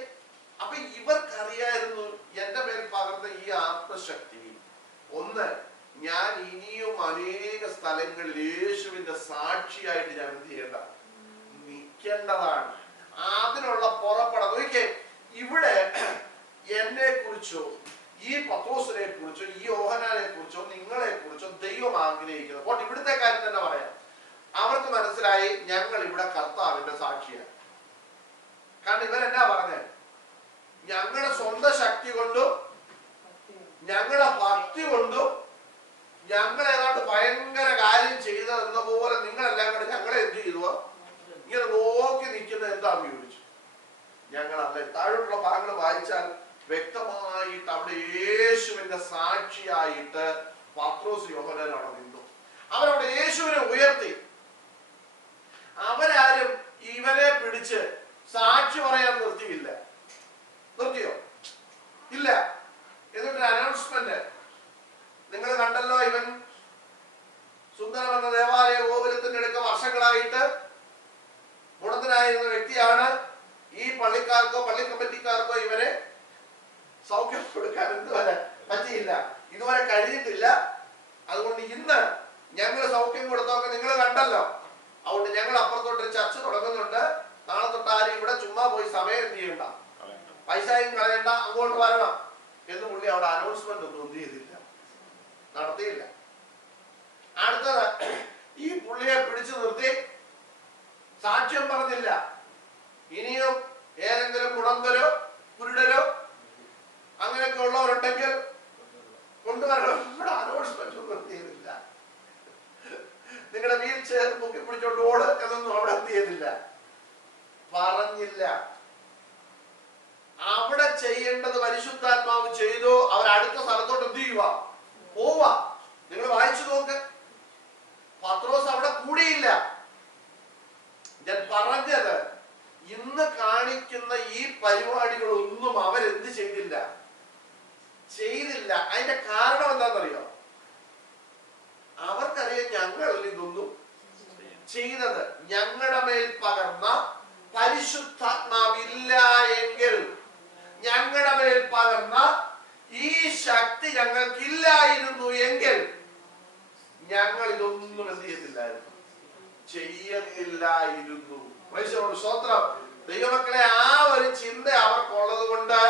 അപ്പൊ ഇവർക്കറിയായിരുന്നു എന്റെ മേൽ പകർന്ന ഈ ആത്മശക്തി. ഒന്ന്, ഞാൻ ഇനിയും അനേക സ്ഥലങ്ങളിൽ യേശുവിന്റെ സാക്ഷിയായിട്ട് ഞാൻ എന്ത് ചെയ്യേണ്ട? നിൽക്കേണ്ടതാണ്. അതിനുള്ള പുറപ്പെടാം. നോക്കിക്കേ, ഇവിടെ എന്നെ കുറിച്ചോ ഈ പത്രോസിനെ കുറിച്ചോ ഈ യോഹന്നാനെ കുറിച്ചോ നിങ്ങളെ കുറിച്ചോ ദൈവം ആഗ്രഹിക്കുന്നത്. അപ്പോൾ ഇവിടുത്തെ കാര്യം തന്നെ പറയാം. അവർക്ക് മനസ്സിലായി ഞങ്ങൾ ഇവിടെ കർത്താവിന്റെ സാക്ഷിയാണ്. കാരണം ഇവരെന്നാ പറഞ്ഞേ? ഞങ്ങളുടെ സ്വന്തം ശക്തി കൊണ്ടും ഞങ്ങളുടെ ഭക്തി കൊണ്ടും ഞങ്ങൾ ഏതാണ്ട് ഭയങ്കര കാര്യം ചെയ്തതെന്ന പോലെ നിങ്ങളെല്ലാം കൂടെ ഞങ്ങളെ എന്ത് ചെയ്തു? ഇങ്ങനെ നോക്കി നിൽക്കുന്നത് എന്താന്ന് ചോദിച്ചു. ഞങ്ങളല്ലേ. താഴോട്ടുള്ള ഭാഗങ്ങൾ വായിച്ചാൽ വ്യക്തമായിട്ട് അവിടെ യേശുവിന്റെ സാക്ഷിയായിട്ട് പത്രോസ് യോഹന്നാൻ അവിടെ നിന്നു. അവരവിടെ യേശുവിനെ ഉയർത്തി. അവരാരും ഇവനെ പിടിച്ച് സാക്ഷി പറയാൻ നിർത്തിയില്ല. നിർത്തിയോ? ഇല്ല. എന്നിട്ടൊരു അനൗൺസ്മെന്റ്. നിങ്ങൾ കണ്ടല്ലോ, ഇവൻ സുന്ദരം എന്ന ദേവാലയ ഗോപുരത്തിന്റെ അടുക്ക വർഷങ്ങളായിട്ട് ഗുണത്തിനായിരുന്ന വ്യക്തിയാണ്. ഈ പള്ളിക്കാർക്കോ പള്ളി കമ്മിറ്റിക്കാർക്കോ ഇവരെ സൗഖ്യം കൊടുക്കാൻ ഇതുവരെ പറ്റിയില്ല, ഇതുവരെ കഴിഞ്ഞിട്ടില്ല. അതുകൊണ്ട് ഇന്ന് ഞങ്ങൾ സൗഖ്യം കൊടുത്തൊക്കെ നിങ്ങൾ കണ്ടല്ലോ. അതുകൊണ്ട് ഞങ്ങൾ അപ്പുറത്തോട്ട് ചർച്ച തുടങ്ങുന്നുണ്ട്. നാളെ തൊട്ട് ആരും ഇവിടെ ചുമ്മാ പോയി സമയം എന്ത് ചെയ്യണ്ട, പൈസയും കളയണ്ട, അങ്ങോട്ട് വരണം എന്ന് പുള്ളി അവിടെ അനൗൺസ്മെന്റ് ഒന്നും എന്ത് ചെയ്തില്ല, നടത്തിയില്ല. അടുത്തത്, ഈ പുള്ളിയെ പിടിച്ചു നിർത്തി സാക്ഷ്യം പറഞ്ഞില്ല. ഇനിയും ഏതെങ്കിലും കുടന്തരോ കുരുടരോ അങ്ങനെയൊക്കെ ഉള്ളവരുണ്ടെങ്കിൽ കൊണ്ടുവരണം. ഇവിടെ അനൗൺസ്മെന്റ് ഒന്നും എന്ത് ചെയ്തില്ല. നിങ്ങളുടെ വീൽ ചെയർ പൊക്കി പിടിച്ചോണ്ട് ഓട് എന്നൊന്നും അവിടെ എന്ത് ചെയ്തില്ല, പറഞ്ഞില്ല. അവിടെ ചെയ്യേണ്ടത് പരിശുദ്ധാത്മാവ് ചെയ്തു. അവരടുത്ത സ്ഥലത്തോട്ട് എന്ത് ചെയ്യുക? പോവാ. നിങ്ങൾ വായിച്ചു നോക്ക്. പത്രോസ് അവിടെ കൂടിയില്ല. ഞാൻ പറഞ്ഞത്, ഇന്ന് കാണിക്കുന്ന ഈ പരിപാടികളൊന്നും അവരെന്ത് ചെയ്തില്ല. അതിന്റെ കാരണം എന്താണെന്നറിയോ? അവർക്കറിയാം ഞങ്ങൾ ഇതൊന്നും ചെയ്തത്. ഞങ്ങളുടെ മേൽ പകർന്ന പരിശുദ്ധാത്മാവില്ല എങ്കിൽ, ഞങ്ങളുടെ മേൽ പകർന്ന ഈ ശക്തി ഞങ്ങൾക്കില്ലായിരുന്നു എങ്കിൽ ഞങ്ങൾ ഇതൊന്നും എന്ത് ചെയ്യത്തില്ലായിരുന്നു, ചെയ്യത്തില്ലായിരുന്നു. സ്വത്രം ദൈവമക്കളെ, ആ ഒരു ചിന്ത അവർക്കുള്ളത് കൊണ്ട്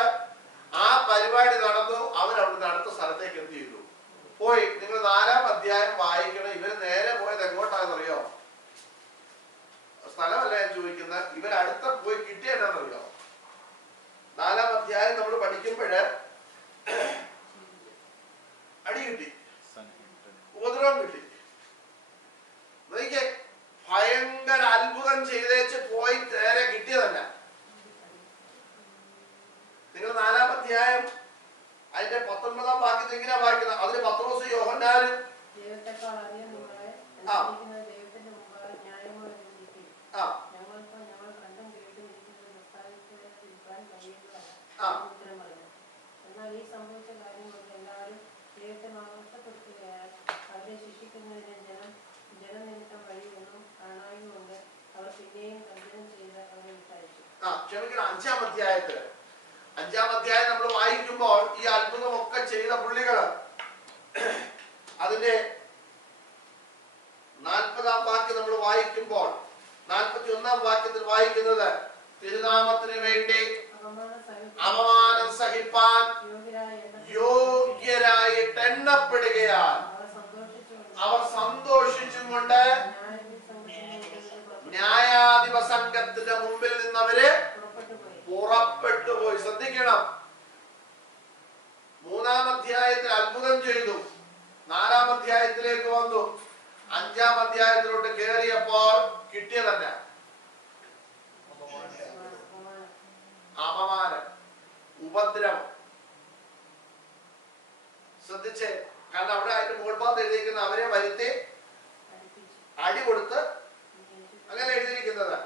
ആ പരിപാടി നടന്നു. അവരവിടുന്ന് അടുത്ത സ്ഥലത്തേക്ക് എന്ത് ചെയ്തു? പോയി. നിങ്ങൾ 4-ാം അധ്യായം വായിക്കണം. ഇവര് നേരെ പോയത് എങ്ങോട്ടാണെന്നറിയോ? സ്ഥലമല്ല ഞാൻ ചോദിക്കുന്നത്, ഇവരടുത്ത പോയി കിട്ടിയെന്നറിയോ? 4-ാം അധ്യായം നമ്മൾ പഠിക്കുമ്പോഴ് അടി കിട്ടി, ഉപദ്രവം കിട്ടി. നോക്കിക്കേ, ഭയങ്കര അത്ഭുതം ചെയ്തേച്ച് പോയി നേരെ കിട്ടിയതല്ല. നിങ്ങൾ 4-ാം അധ്യായം അതിന്റെ 19-ാം വാക്യത്തിൽ ഇങ്ങനെ വായിക്കുന്നത്. അതിന് പത്രോസ് യോഹന്നാനും എന്നാൽ ഈ സംഭവിച്ച കാര്യം കൊണ്ട് എല്ലാവരും ദൈവത്തെ മഹത്വപ്പെടുത്തുകയാൽ അവരെ ശിക്ഷിക്കുന്നതിന് ജനനിമിത്തം വഴിയൊന്നും കാണായതുകൊണ്ട് അവർ പിന്നെയും കർശനം ചെയ്ത് അവരെ വിട്ടയച്ചു. ക്ഷമിക്കണം. 5-ാം അധ്യായത്തില് 5-ാം അധ്യായം നമ്മൾ വായിക്കുമ്പോൾ ഈ അത്ഭുതമൊക്കെ ചെയ്ത പുള്ളികള് അതിന്റെ 40-ാം വാക്യം നമ്മൾ വായിക്കുമ്പോൾ 41-ാം വാക്യത്തിൽ വായിക്കുന്നത്, തിരുനാമത്തിന് വേണ്ടി അപമാനം സഹിപ്പാൻ യോഗ്യരായിട്ട് എണ്ണപ്പെടുകയാൽ അവർ സന്തോഷിച്ചും കൊണ്ട് ന്യായാധിപ സംഘത്തിന്റെ ശ്രദ്ധിക്കണം. 3-ാം അധ്യായത്തിൽ അത്ഭുതം ചെയ്തു, 4-ാം അധ്യായത്തിലേക്ക് വന്നു, 5-ാം അധ്യായത്തിലോട്ട് കയറിയപ്പോൾ കിട്ടിയതന്നെ അപമാനം, ഉപദ്രവം. ശ്രദ്ധിച്ചേ, കാരണം അവിടെ അതിന്റെ മുകൾ ഭാഗത്ത് എഴുതിയിരിക്കുന്ന അവരെ വരുത്തി അടി കൊടുത്ത് അങ്ങനെ എഴുതിയിരിക്കുന്നത്.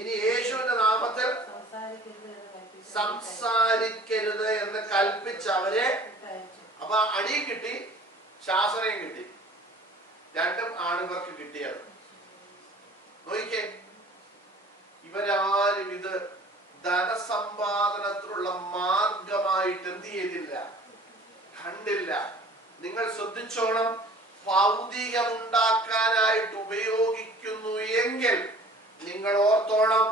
ഇനി യേശുവിന്റെ നാമത്തിൽ സംസാരിക്കരുത് എന്ന് കൽപ്പിച്ച് അവരെ. അപ്പൊ അടിയും കിട്ടി, ശാസനയും കിട്ടി. രണ്ടും ആണുങ്ങൾക്ക് കിട്ടിയത്. നോക്കിക്കേ, ഇവരാരും ഇത് ധനസമ്പാദനത്തിനുള്ള മാർഗമായിട്ട് എന്ത് ചെയ്തില്ല, കണ്ടില്ല. നിങ്ങൾ ശ്രദ്ധിച്ചോണം, ഭൗതികമുണ്ടാക്കാനായിട്ട് ഉപയോഗിക്കുന്നു എങ്കിൽ നിങ്ങൾ ഓർത്തോണം,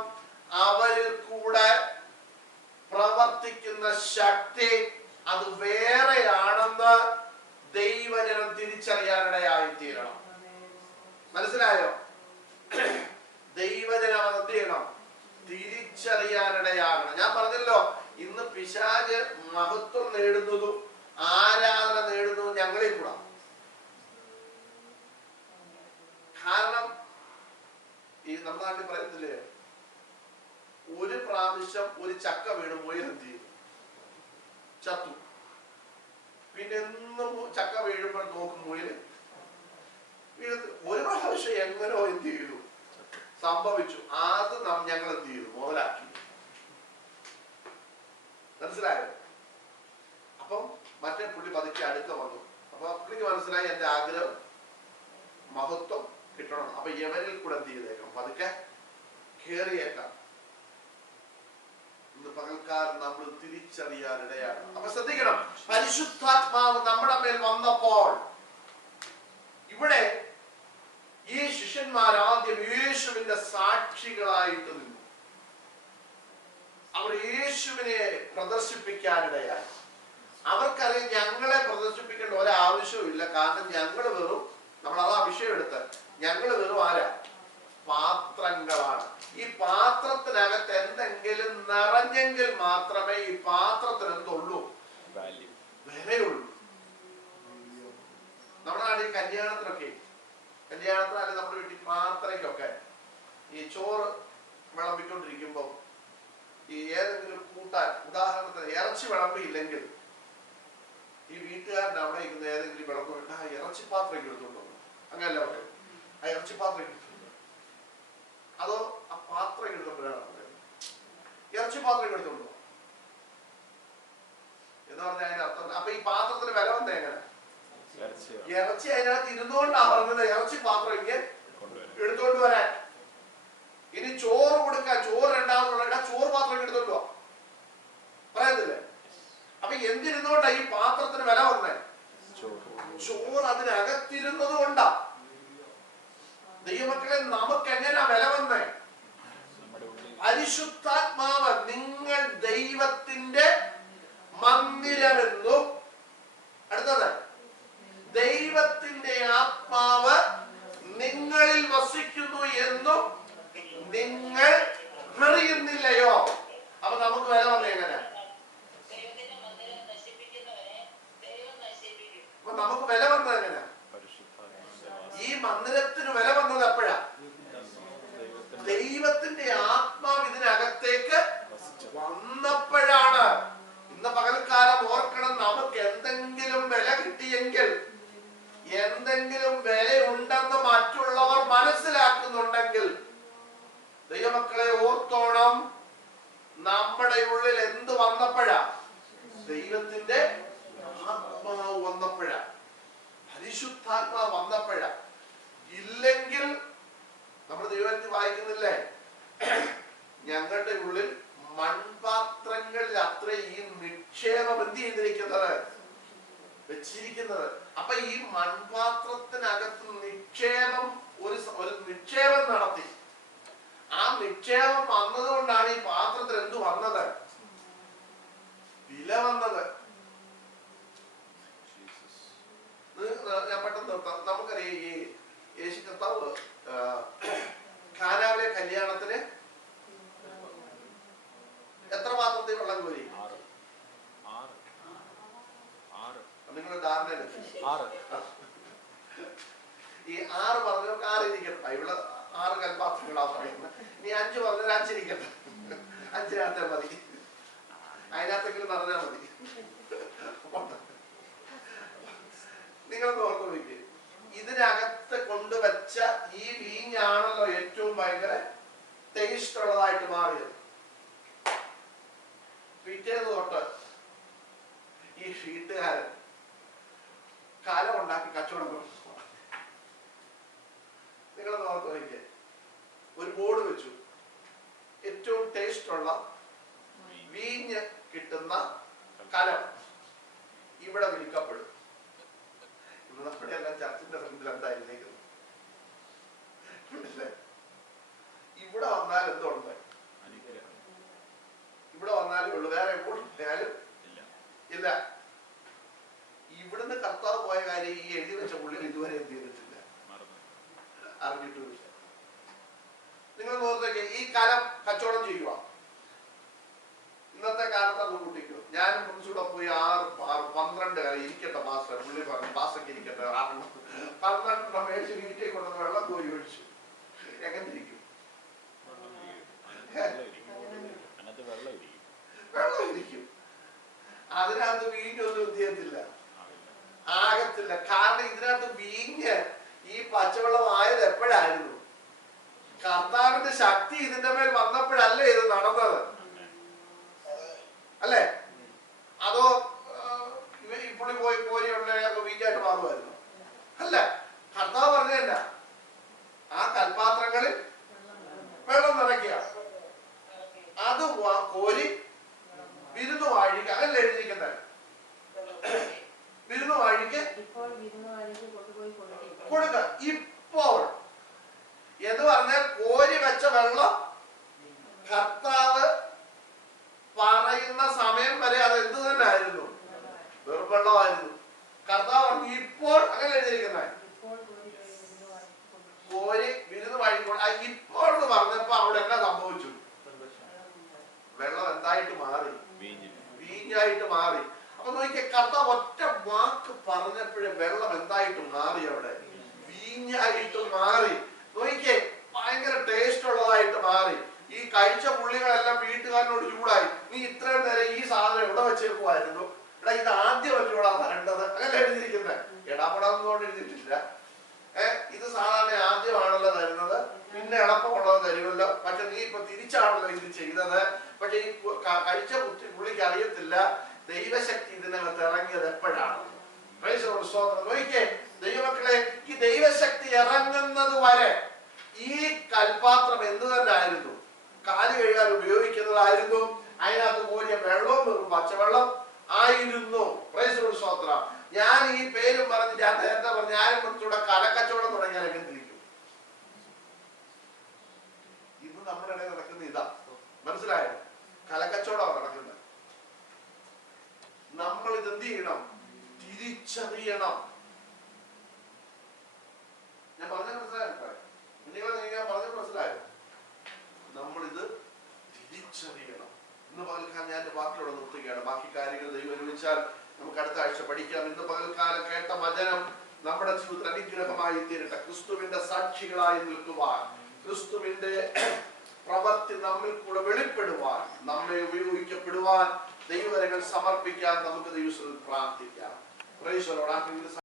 അവരിൽ കൂടെ പ്രവർത്തിക്കുന്ന ശക്തി അത് വേറെയാണെന്ന് ദൈവജനം തിരിച്ചറിയാനിടയായിത്തീരണം. മനസ്സിലായോ? ദൈവജനം അത് എന്ത് ചെയ്യണം? തിരിച്ചറിയാനിടയാകണം. ഞാൻ പറഞ്ഞല്ലോ, ഇന്ന് പിശാച് മഹത്വം നേടുന്നതും ആരാധന നേടുന്നതും ഞങ്ങളിൽ കൂടാ. കാരണം ഈ നമ്മുടെ നാട്ടിൽ പറയത്തില്ലേ, ഒരു പ്രാവശ്യം ഒരു ചക്ക വീണ് മുയൽ എന്ത് ചെയ്തു? ചത്തു. പിന്നെ എന്നും ചക്ക വീഴുമ്പോൾ നോക്കും മുയൽ വീഴത്ത്. ഒരു പ്രാവശ്യം എങ്ങനോ എന്ത് ചെയ്തു, സംഭവിച്ചു. അത് ഞങ്ങൾ എന്ത് ചെയ്തു, മുതലാക്കി. മനസ്സിലായോ? അപ്പം മറ്റേ പുള്ളി പതുക്കെ അടുക്ക വന്നു. അപ്പൊ പുള്ളിക്ക് മനസ്സിലായി എന്റെ ആഗ്രഹം മഹത്വം കിട്ടണം. അപ്പൊ യവനിൽ കൂടെ എന്ത് ചെയ്തേക്കാം, പതുക്കെ കേറിയേക്കാം. ഇന്ന് പകൽക്കാലം നമ്മൾ തിരിച്ചറിയാനിടയാണ്. അപ്പൊ ശ്രദ്ധിക്കണം, പരിശുദ്ധാത്മാവ് നമ്മുടെ മേൽ വന്നപ്പോൾ ഇവിടെ ഈ ശിഷ്യന്മാർ ആദ്യം യേശുവിന്റെ സാക്ഷികളായിട്ട് നിന്നു. അവർ യേശുവിനെ പ്രദർശിപ്പിക്കാനിടയായി. അവർക്കറിയാം ഞങ്ങളെ പ്രദർശിപ്പിക്കേണ്ട ഒരാവശ്യവും ഇല്ല. കാരണം ഞങ്ങൾ വെറും, നമ്മൾ അതാ വിഷയം എടുത്ത്, ഞങ്ങൾ വെറും ആരാ? പാത്രങ്ങളാണ്. ഈ പാത്രത്തിനകത്ത് എന്തെങ്കിലും നിറഞ്ഞെങ്കിൽ മാത്രമേ ഈ പാത്രത്തിന് എന്തുള്ളൂ, വിലയുള്ളൂ. നമ്മുടെ നാട്ടിൽ കല്യാണത്തിനൊക്കെ, കല്യാണത്തിന് അല്ലെങ്കിൽ നമ്മുടെ വീട്ടിൽ പ്രാർത്ഥനയ്ക്കൊക്കെ ഈ ചോറ് വിളമ്പിക്കൊണ്ടിരിക്കുമ്പോ ഈ ഏതെങ്കിലും കൂട്ടാൻ, ഉദാഹരണത്തിന് ഇറച്ചി വിളമ്പിയില്ലെങ്കിൽ ഈ വീട്ടുകാരൻ അവിടെ ഇരിക്കുന്ന ഏതെങ്കിലും വിളമ്പ് ആ ഇറച്ചി പാത്രം എടുത്തോണ്ടോ, അങ്ങനല്ല പറയും. ആ ഇറച്ചി പാത്രം എടുത്തു, അതോ ആ പാത്രം എടുത്തോണ്ടാണ് ഇറച്ചി പാത്രം എടുത്തോണ്ടോ എന്ന് പറഞ്ഞാൽ അതിന്റെ അർത്ഥം. അപ്പൊ ഈ പാത്രത്തിന് വില വന്ന എങ്ങനെ? ഇറച്ചി അതിനകത്ത് ഇരുന്നുകൊണ്ടാണ് പറഞ്ഞത് ഇറച്ചി പാത്രം ഇങ്ങനെ എടുത്തോണ്ട് വരാൻ. ഇനി ചോറ് കൊടുക്കാൻ, ചോറ് രണ്ടാമതുള്ള ചോറ് പാത്രം എടുത്തോണ്ടോ പറയത്തില്ലേ? അപ്പൊ എന്തിരുന്നുകൊണ്ടാ ഈ പാത്രത്തിന് വില വന്നേ? ചോറ് അതിനകത്തിരുന്നത് കൊണ്ടാ. ദൈവമക്കളെ, നമുക്ക് എങ്ങനെയാ വില വന്നേ? പരിശുദ്ധാത്മാവ്, നിങ്ങൾ ദൈവത്തിന്റെ മന്ദിരമെന്നും, അടുത്തത് ദൈവത്തിന്റെ ആത്മാവ് നിങ്ങളിൽ വസിക്കുന്നു എന്നും നിങ്ങൾ അറിയുന്നില്ലയോ? അപ്പൊ നമുക്ക് വില വന്നേ എങ്ങനെ? അപ്പൊ നമുക്ക് വില വന്നത് എങ്ങനെ? ഈ മന്ദിരത്തിന് വില വന്നത് എപ്പോഴാ? ദൈവത്തിന്റെ ആത്മാവ് ഇതിനകത്തേക്ക് വന്നപ്പോഴാണ്. ഇന്ന് പകൽക്കാലം ഓർക്കണം, നമുക്ക് എന്തെങ്കിലും വില കിട്ടിയെങ്കിൽ, എന്തെങ്കിലും വിലയുണ്ടെന്ന് മറ്റുള്ളവർ മനസ്സിലാക്കുന്നുണ്ടെങ്കിൽ, ദൈവമക്കളെ ഓർത്തോണം, നമ്മുടെ ഉള്ളിൽ എന്ത് വന്നപ്പോഴാ? ദൈവത്തിന്റെ ആത്മാവ് വന്നപ്പോഴാ, പരിശുദ്ധാത്മാവ് വന്നപ്പോഴാ. ഇല്ലെങ്കിൽ നമ്മൾ ദൈവത്തിൽ വായിക്കുന്നില്ലേ, ഞങ്ങളുടെ ഉള്ളിൽ മൺപാത്രങ്ങളിൽ അത്ര ഈ നിക്ഷേപം എന്ത് ചെയ്തിരിക്കുന്നത്, വെച്ചിരിക്കുന്നത്. അപ്പൊ ഈ മൺപാത്രത്തിനകത്ത് നിക്ഷേപം, ഒരു നിക്ഷേപം നടത്തി. ആ നിക്ഷേപം വന്നതുകൊണ്ടാണ് ഈ പാത്രത്തിൽ എന്ത് വന്നത്? വില വന്നത്. ഞാൻ പെട്ടെന്ന് നിർത്താം. നമുക്കറിയാം, ഈ യേശു കർത്താവ് കാനാവിലെ കല്യാണത്തിന് എത്ര പാത്രത്തിൽ വെള്ളം കോരി? ഈ 6 പറഞ്ഞവർക്ക് 6 ഇരിക്കട്ടെ. ബൈബിള് 6 കൽപാത്രങ്ങളാണ് പറയുന്നത്. ഇനി 5 പറഞ്ഞാൽ 5 ഇരിക്കട്ടെ. 5 മതി, അതിനകത്തെങ്കിലും നടന്നാൽ മതി. നിങ്ങളൊന്ന് ഓർത്ത് നോക്കിയേ, ഇതിനകത്ത് കൊണ്ടുവച്ച ഈ വീഞ്ഞാണല്ലോ ഏറ്റവും ഭയങ്കര ടേസ്റ്റ് ഉള്ളതായിട്ട് മാറിയത്. പിറ്റേന്ന് തൊട്ട് ഈ ഷീട്ടുകാരൻ കലം ഉണ്ടാക്കി കച്ചവടം കൊടുത്തു. നിങ്ങളൊന്ന് ഓർത്ത് നോക്കിയേ, ഒരു ബോർഡ് വെച്ചു, ഏറ്റവും ടേസ്റ്റ് ഉള്ള വീഞ്ഞ് കിട്ടുന്ന കലം ഇവിടെ വിൽക്കപ്പെടും. ഇന്ന് നമ്മുടെ എല്ലാം ചർച്ചിന്റെ ഫ്രണ്ടിൽ എന്തായിരുന്നേക്കുന്നത്? ഇവിടെ വന്നാൽ എന്തുണ്ട്? ഇവിടെ വന്നാലേ ഉള്ളു, വേറെ എങ്ങോട്ടും പോയാലും ഇല്ല. ഇവിടുന്ന് കർത്താവ് പോയ കാര്യം ഈ എഴുതി വെച്ച പുള്ളികൾ ഇതുവരെ എന്ത് ചെയ്തിട്ടില്ല, അറിഞ്ഞിട്ടുമില്ല. നിങ്ങൾ നോക്കിയൊക്കെ ഈ കലം കച്ചവടം ചെയ്യുക. ഇന്നത്തെ കാലത്ത് അത് കൂട്ടിക്കോ. ഞാൻ മുൻസൂടെ പോയി 12 കല ഇരിക്കട്ടെ മാസ്റ്റർ, പുള്ളി പറഞ്ഞു പാസ്റ്റർക്ക് ഇരിക്കട്ടെ 12 മേടിച്ച് വീട്ടിൽ കൊണ്ടുവന്ന് വെള്ളം കോരി ഒഴിച്ചു. എങ്ങനെ ഇരിക്കും? വെള്ളം ഇരിക്കും. അതിനകത്ത് വീഞ്ഞൊന്നും ഉദ്ദേശത്തില്ല, ആകത്തില്ല. കാരണം ഇതിനകത്ത് വീഞ്ഞ് ഈ പച്ചവെള്ളം ആയത് എപ്പോഴായിരുന്നു? കർത്താവിന്റെ ശക്തി ഇതിന്റെ മേൽ വന്നപ്പോഴല്ലേ ഇത് നടന്നത്, അല്ലേ? അതോ പുള്ളി പോയി കോരിയുള്ള വീഞ്ഞായിട്ട് മാറുമായിരുന്നു? അല്ല, കർത്താവ് പറഞ്ഞല്ല, ആ കൽപാത്രങ്ങളിൽ വെള്ളം നിറയ്ക്കുക, അത് കോരി വിരുന്ന് വാഴിക്കുക, അതല്ലേ എഴുതിയിരിക്കുന്നത്? വിരുന്ന് വാഴിക്ക് കൊടുക്ക. ഇപ്പോൾ എന്ന് പറഞ്ഞാൽ കോരി വെച്ച വെള്ളം കർത്താവ് പറയുന്ന സമയം വരെ അത് എന്ത് തന്നെ ആയിരുന്നു? വെറും വെള്ളമായിരുന്നു. കർത്താവ് പറഞ്ഞു ഇപ്പോൾ, അങ്ങനെ എഴുതിയിരിക്കുന്നത് കോരി വിരുന്ന് വാഴിക്കോൾ. ഇപ്പോൾ എന്ന് പറഞ്ഞപ്പോ അവിടെ എന്നാ സംഭവിച്ചു? വെള്ളം എന്തായിട്ട് മാറി? വീഞ്ഞായിട്ട് മാറി. അപ്പൊ നോക്കിയ കർത്താവ് ഒറ്റ വാക്ക് പറഞ്ഞപ്പോഴേ വെള്ളം എന്തായിട്ട് മാറി? അവിടെ വീഞ്ഞായിട്ട് മാറി. നോക്കിയേ, ഭയങ്കര ടേസ്റ്റ് ഉള്ളതായിട്ട് മാറി. ഈ കഴിച്ച പുള്ളികളെല്ലാം വീട്ടുകാരനോട് ചൂടായി, നീ ഇത്രയും നേരം ഈ സാധനം എവിടെ വെച്ചേക്കുമായിരുന്നു? എടാ, ഇത് ആദ്യമല്ലോടാ തരേണ്ടത്, അങ്ങനെ എഴുതിയിരിക്കുന്നത്. എടാപ്പടാന്നോട് എഴുതിയിട്ടില്ല. ഇത് സാധാരണ ആദ്യമാണല്ലോ തരുന്നത്, പിന്നെ എളുപ്പമുള്ളത് തരുമല്ലോ. പക്ഷെ നീ ഇപ്പൊ തിരിച്ചാണല്ലോ ഇത് ചെയ്തത്. പക്ഷെ ഈ കഴിച്ച പുള്ളിക്ക് അറിയത്തില്ല ദൈവശക്തി ഇതിനകത്ത് ഇറങ്ങിയത് എപ്പോഴാണ്. നോക്കിക്കേ ദൈവമക്കളെ, ഈ ദൈവശക്തി ഇറങ്ങുന്നത് വരെ ഈ കൽപാത്രം എന്ത് തന്നെ ആയിരുന്നു? കാല് കഴുകാൻ ഉപയോഗിക്കുന്നതായിരുന്നു. അതിനകത്ത് കോരിയ വെള്ളവും വെറും പച്ചവെള്ളം ആയിരുന്നു. സ്തോത്രം. ഞാൻ ഈ പേരും പറഞ്ഞ് ഞാൻ നേരത്തെ പറഞ്ഞു, ഞാനും കുറച്ചുകൂടെ കലക്കച്ചവടം തുടങ്ങിയാൽ എങ്ങനെ ഇരിക്കും? ഇന്ന് നമ്മുടെ ഇടയിൽ നടക്കുന്ന ഇതാ, മനസ്സിലായോ? കലക്കച്ചവടമാണ് നടക്കുന്നത്. നമ്മൾ ഇത് എന്ത് ചെയ്യണം? തിരിച്ചറിയണം. ഞാൻ പറഞ്ഞ മനസ്സിലായോ? ഞാൻ പറഞ്ഞ മനസ്സിലായോ? നമ്മളിത് തിരിച്ചറിയണം. ഇന്ന് പകൽക്കാലം ഞാൻ എന്റെ വാക്കിലൂടെ നിർത്തുകയാണ്. ബാക്കി കാര്യങ്ങൾ ദൈവം അനുവദിച്ചാൽ നമുക്ക് അടുത്ത ആഴ്ച പഠിക്കാം. ഇന്ന് പകൽക്കാലം കേട്ട വചനം നമ്മുടെ ജീവിതത്തിൽ അനുഗ്രഹമായി തീരട്ടെ. ക്രിസ്തുവിന്റെ സാക്ഷികളായി നിൽക്കുവാൻ, ക്രിസ്തുവിന്റെ പ്രവൃത്തി നമ്മിൽ കൂടെ വെളിപ്പെടുവാൻ, നമ്മെ ഉപയോഗിക്കപ്പെടുവാൻ, ദൈവവരങ്ങൾ സമർപ്പിക്കാൻ നമുക്ക് ദൈവത്തിൽ പ്രാർത്ഥിക്കാം. Praise the Lord.